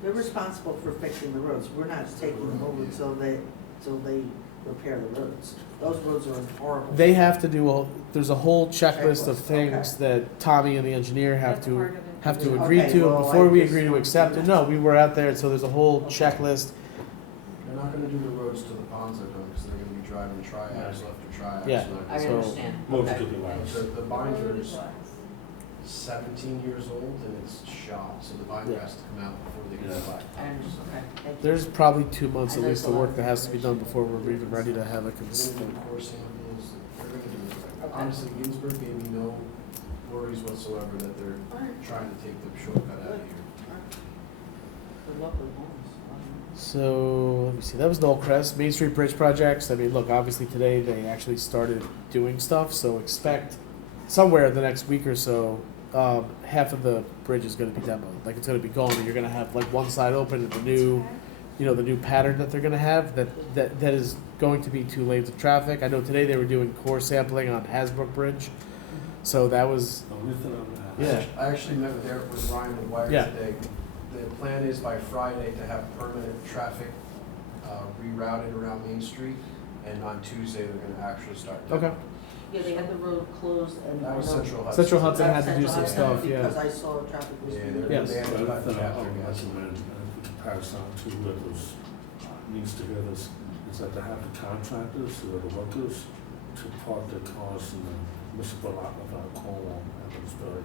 They're responsible for fixing the roads. We're not taking them over until they repair the roads. Those roads are in horrible. They have to do there's a whole checklist of Checklist, things okay. that Tommy and the engineer have That's to part of it. have to agree Okay, to well, before I we just agree to want accept to it. know. No, we were out there, so there's a whole checklist. They're not gonna do the roads to the ponds they're doing, because they're gonna be driving triaxle after triaxle. Yeah. I So- understand. Most Okay. of the lines. The binder's 17 years old and it's shot, so the binder Yeah. has to come out before they can go back. I understand. Okay, thank you. There's probably 2 months I at know least it's of a lot work of that has to be done information. before we're even ready to have a They're gonna consistent. do core samples, they're gonna do it. Okay. Honestly, Ginsburg gave me no worries whatsoever that they're Alright. trying to take the shortcut out of here. Good luck with homes. So let me see. That was Knollcrest. Main Street Bridge projects. I mean, look, obviously today they actually started doing stuff, so expect somewhere in the next week or so, half of the bridge is going to be demoed. Like it's going to be gone, and you're going to have like one side open and the new, the new pattern that they're going to have that is going to be 2 lanes of traffic. I know today they were doing core sampling on Hasbrook Bridge, so that was yeah. I actually met with Ryan McGuire Yeah. today. The plan is by Friday to have permanent traffic rerouted around Main Street, and on Tuesday they're gonna actually start. Okay. Yeah, they had the road closed and. That was I know- Central Hudson. Central Hudson had to do Central some Hudson, stuff, yeah. Because I saw traffic was. Yeah, Yes. they had to cut But chapter I gas. recommend, in comparison to what those means together, is that to have the contractors or the workers to park their cars in the municipal lot of Cornwall and Williamsburg,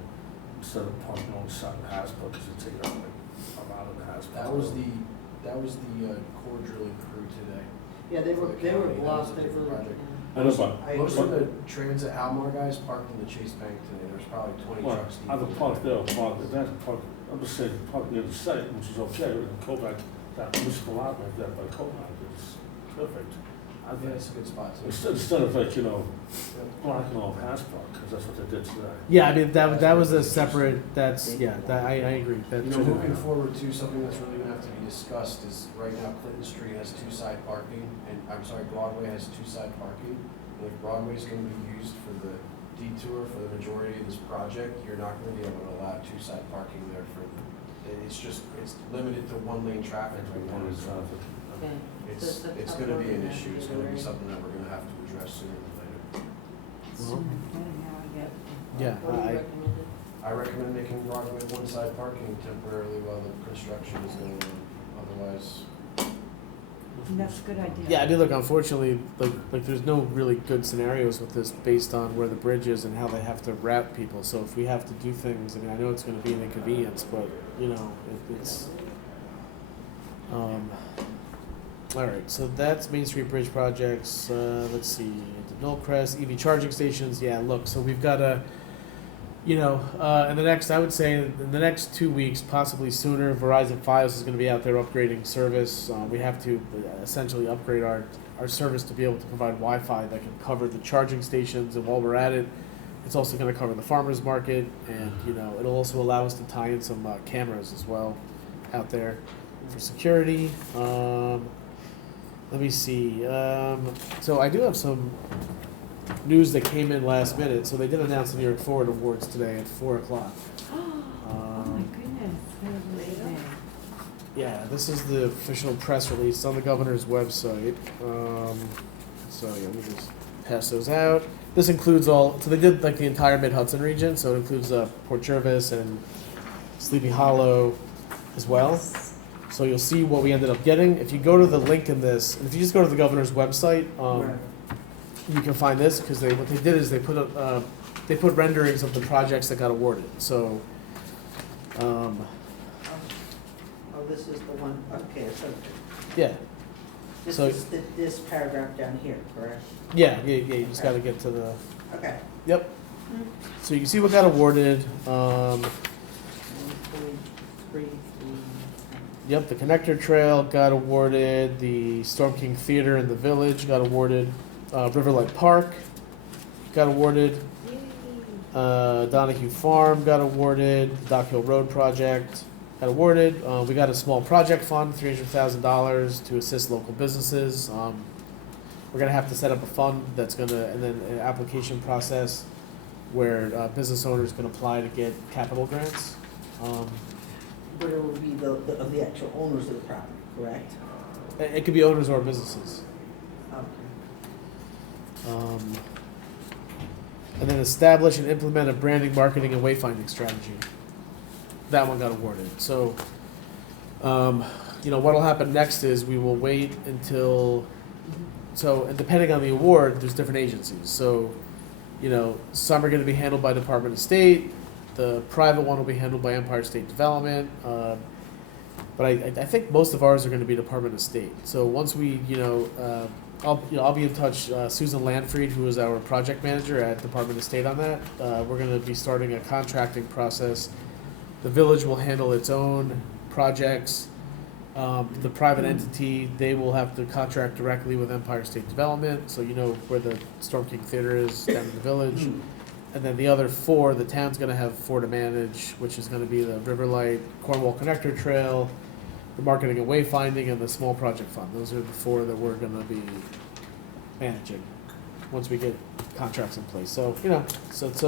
instead of parking on the side of Hasbrook, because it takes out like a lot of the Hasbrook. That was the core drilling crew today. Yeah, they were For the county, that was blocked, a they different really. project. I know, but I Most agree. of the transit Almar guys parked in the Chase Bank today. There's probably 20 well, trucks. deep either in park there. there or park, if that's park, I'm just saying, park near the site, which is okay, and go back, that municipal lot right there by Kodak is perfect. I Yeah, think, it's a good spot too. instead of like, blocking off Hasbrook, because that's what they did today. Yeah, I mean that was a separate. I agree. That You know, should have moving happened. forward too, something that's really gonna have to be discussed is right now Clinton Street has 2 side parking, and Broadway has 2 side parking. And if Broadway's gonna be used for the detour for the majority of this project, you're not gonna be able to allow 2 side parking there it's limited to 1 lane traffic right now. So Okay. it's gonna be an issue, it's gonna be something that we're gonna have to address sooner than later. Yeah, What do you recommend? I recommend making Broadway 1 side parking temporarily while the construction is going on, otherwise. That's a good idea. Yeah, I mean, look, unfortunately, like there's no really good scenarios with this based on where the bridge is and how they have to route people. So if we have to do things, I mean, I know it's going to be an inconvenience, but it's. All right, so that's Main Street Bridge projects. Let's see, the Knollcrest EV charging stations. Yeah, look, so we've got a. In the next, I would say in the next 2 weeks, possibly sooner, Verizon Fios is going to be out there upgrading service. We have to essentially upgrade our service to be able to provide Wi-Fi that can cover the charging stations. And while we're at it, it's also going to cover the farmers market, and it'll also allow us to tie in some cameras as well out there for security. Let me see. So I do have some news that came in last minute. So they did announce the New York Forward Awards today at 4:00. Oh my goodness, that was amazing. Yeah, this is the official press release on the governor's website. So yeah, let me just pass those out. This includes all, so they did like the entire Mid-Hudson region, so it includes Port Jervis and Sleepy Hollow as well. So you'll see what we ended up getting. If you go to the link in this, and if you just go to the governor's website, Right. you can find this, because what they did is they put renderings of the projects that got awarded. So, Oh, this is the one, okay, so yeah. this So- is this paragraph down here, correct? Yeah, you just gotta get to the, Okay. yep. So you can see what got awarded. 1.33. Yep, the Connector Trail got awarded, the Storm King Theater in the Village got awarded, Riverlight Park got awarded, Donahue Farm got awarded, Dock Hill Road Project got awarded. We got a small project fund, $300,000 to assist local businesses. We're gonna have to set up a fund that's gonna, and then an application process where business owners can apply to get capital grants. But it will be of the actual owners of the property, correct? It could be owners or businesses. Okay. And then establish and implement a branding, marketing, and wayfinding strategy. That one got awarded. So, what'll happen next is we will wait until, and depending on the award, there's different agencies. So, some are gonna be handled by Department of State, the private one will be handled by Empire State Development, but I think most of ours are gonna be Department of State. So once we, I'll be in touch, Susan Landfried, who is our project manager at Department of State on that. We're gonna be starting a contracting process. The village will handle its own projects. The private entity, they will have to contract directly with Empire State Development, so you know where the Storm King Theater is down in the village. And then the other four, the town's gonna have four to manage, which is gonna be the Riverlight, Cornwall Connector Trail, the marketing and wayfinding, and the small project fund. Those are the four that we're gonna be managing once we get contracts in place. So, so it's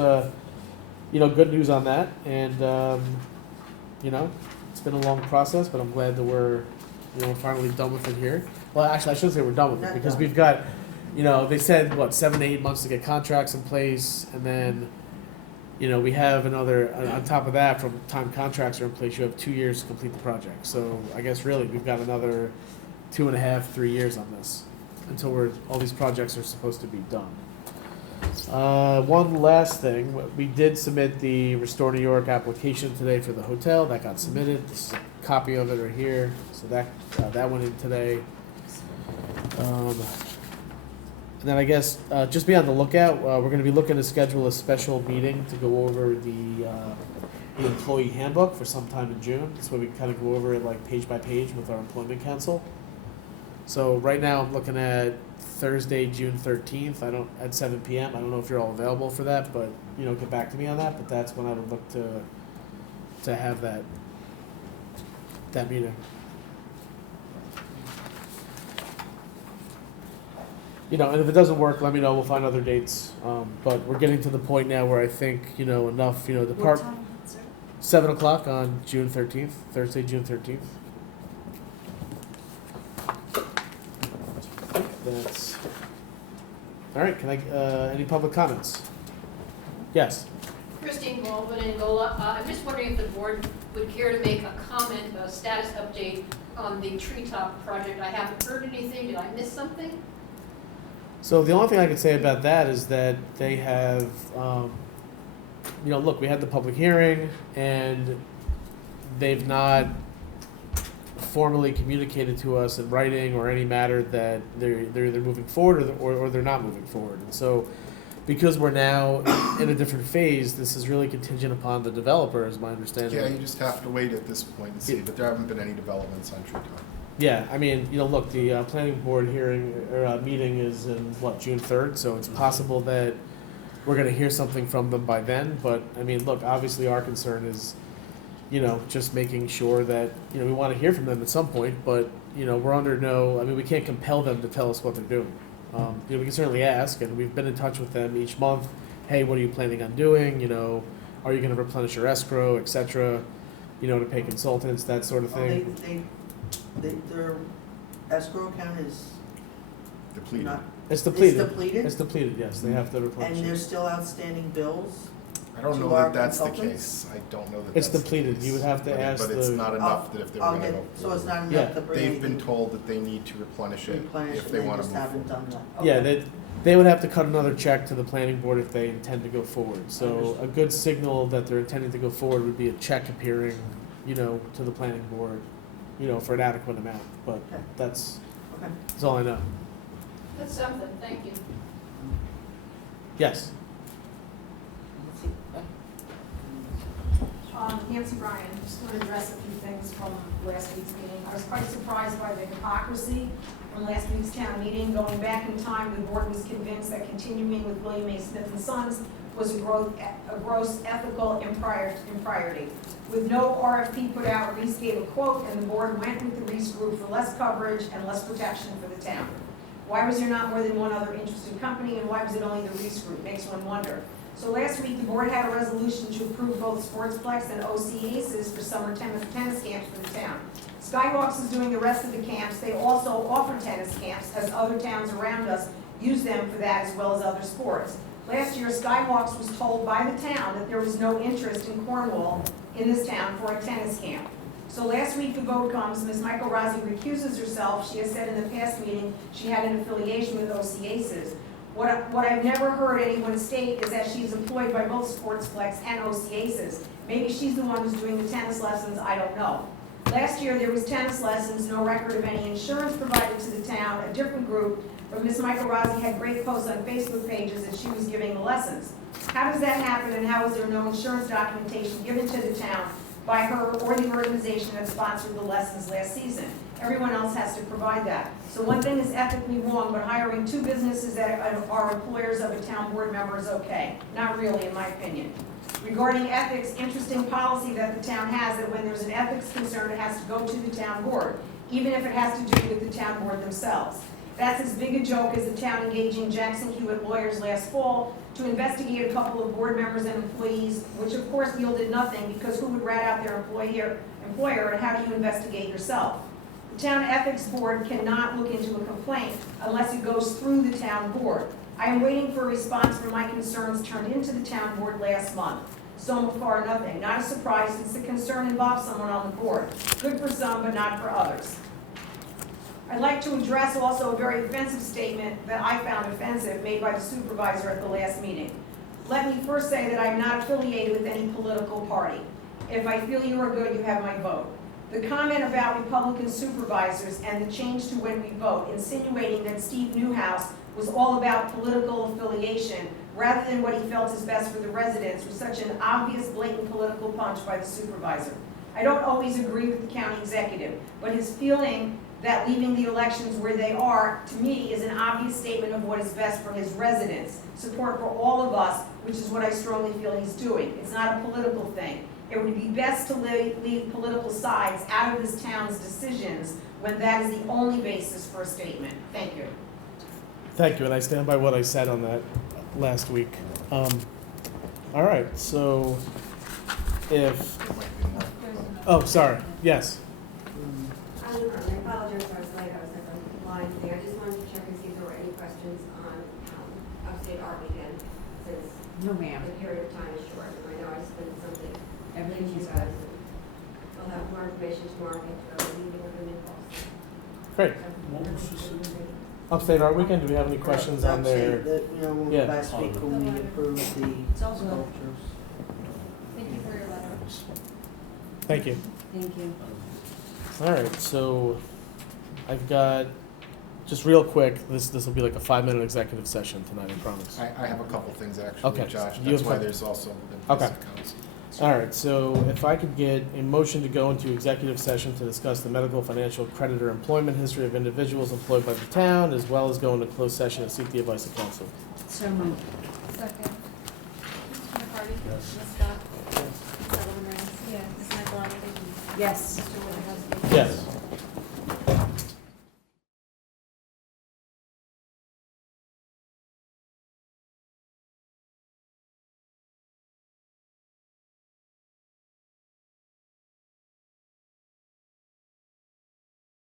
good news on that, and it's been a long process, but I'm glad that we're finally done with it here. Well, actually, I shouldn't say we're done with it, Not because done. we've got, they said, 7 to 8 months to get contracts in place, and then, we have another, on top of that, from time contracts are in place, you have 2 years to complete the project. So I guess really, we've got another 2.5, 3 years on this, until all these projects are supposed to be done. One last thing, we did submit the Restore New York application today for the hotel. That got submitted. This is a copy of it right here. So that went in today. And then I guess just be on the lookout. We're going to be looking to schedule a special meeting to go over the employee handbook for sometime in June. That's where we kind of go over it like page by page with our employment council. So right now I'm looking at Thursday, June 13th. At 7 p.m. I don't know if you're all available for that, but get back to me on that. But that's when I would look to have that meeting. And if it doesn't work, let me know. We'll find other dates. But we're getting to the point now where I think enough. The What part time, sir? 7 o'clock on June 13th, Thursday, June 13th. That's all right. Can I? Any public comments? Yes. Christine Baldwin in Gola. I'm just wondering if the board would care to make a comment, a status update on the treetop project. I haven't heard anything. Did I miss something? So the only thing I can say about that is that they have, look, we had the public hearing, and they've not formally communicated to us in writing or any matter that they're either moving forward or they're not moving forward. And so, because we're now in a different phase, this is really contingent upon the developer, is my understanding. Yeah, you just have to wait at this point and see, but there haven't been any developments on Treetop. Yeah, I mean, look, the planning board hearing or meeting is in June 3rd, so it's possible that we're going to hear something from them by then. But I mean, look, obviously our concern is, just making sure that we want to hear from them at some point. But we're under we can't compel them to tell us what they're doing. You know, we can certainly ask, and we've been in touch with them each month. Hey, what are you planning on doing? You know, are you gonna replenish your escrow, et cetera? You know, to pay consultants, that sort of Oh, thing. their escrow account is Depleted. not, It's depleted. It's depleted? It's depleted, yes, they have to replenish and it. there's still outstanding bills? I don't to know our that that's the consultants? case. I don't know that It's that's the depleted. case. You would have to But ask But it's the- not enough that if they were I'll gonna get- go So it's not Yeah. enough to bring They've been anything, told that they need to replenish it replenish, if and they they wanna just move haven't forward. done that? Yeah, Okay. they would have to cut another check to the planning board if they intend to go forward. So Understood. a good signal that they're intending to go forward would be a check appearing, you know, to the planning board, you know, for an adequate amount. But Okay. that's Okay. all I know. That's something, thank you. Yes. Let's see. Nancy Bryan, just want to address a few things from last week's meeting. I was quite surprised by the hypocrisy from last week's town meeting. Going back in time, the board was convinced that continuing with William A. Smith and Sons was a gross ethical impropriety. With no RFP put out, Reese gave a quote, and the board went with the Reese Group for less coverage and less protection for the town. Why was there not more than one other interested company, and why was it only the Reese Group? Makes one wonder. So last week, the board had a resolution to approve both Sportsplex and OC Aces for summer tennis camps for the town. Skyhawks is doing the rest of the camps. They also offer tennis camps, as other towns around us use them for that as well as other sports. Last year, Skyhawks was told by the town that there was no interest in Cornwall in this town for a tennis camp. So last week, the vote comes, Ms. Michael Rossi recuses herself. She has said in the past meeting she had an affiliation with OC Aces. What I've never heard anyone state is that she's employed by both Sportsplex and OC Aces. Maybe she's the one who's doing the tennis lessons, I don't know. Last year, there was tennis lessons, no record of any insurance provided to the town, a different group, but Ms. Michael Rossi had great posts on Facebook pages that she was giving the lessons. How does that happen, and how is there no insurance documentation given to the town by her or the organization that sponsored the lessons last season? Everyone else has to provide that. So one thing is ethically wrong, but hiring two businesses that are employers of a town board member is okay. Not really, in my opinion. Regarding ethics, interesting policy that the town has, that when there's an ethics concern, it has to go to the town board, even if it has to do with the town board themselves. That's as big a joke as the town engaging Jackson Hewitt lawyers last fall to investigate a couple of board members and employees, which of course yielded nothing, because who would rat out their employer, and how do you investigate yourself? The town ethics board cannot look into a complaint unless it goes through the town board. I am waiting for a response from my concerns turned into the town board last month. So far, nothing. Not a surprise, since the concern involves someone on the board. Good for some, but not for others. I'd like to address also a very offensive statement that I found offensive made by the supervisor at the last meeting. Let me first say that I'm not affiliated with any political party. If I feel you are good, you have my vote. The comment about Republican supervisors and the change to when we vote, insinuating that Steve Newhouse was all about political affiliation rather than what he felt is best for the residents, was such an obvious, blatant political punch by the supervisor. I don't always agree with the county executive, but his feeling that leaving the elections where they are, to me, is an obvious statement of what is best for his residents. Support for all of us, which is what I strongly feel he's doing. It's not a political thing. It would be best to leave political sides out of this town's decisions when that is the only basis for a statement. Thank you. Thank you, and I stand by what I said on that last week. All right, so if, oh, sorry, yes. I apologize, I was late, I was at the line thing. I just wanted to check and see if there were any questions on upstate art weekend, since No, ma'am. the period of time is short, and I know I spent something. Everything Thank you is guys. We'll have more information tomorrow after the meeting with the Nichols. Great. Upstate Art Weekend, do we have any questions on there? Yeah. Last week when we approved the It's all good. sculptures. Thank you for your letter. Thank you. Thank you. All right, so I've got, just real quick, this will be like a 5-minute executive session tonight, I promise. I have a couple things actually, Okay. Josh. You That's have why a- there's also Okay. accounts. All right, so if I could get a motion to go into executive session to discuss the medical, financial, credit, or employment history of individuals employed by the town, as well as go into closed session to seek the advice of counsel. So moved. Second. Mr. McCarty? Yes. Ms. Scott? Ms. Edelman Reyes? Yes. Ms. Michaelozzi? Yes. Mr. Wojciechowski? Yes.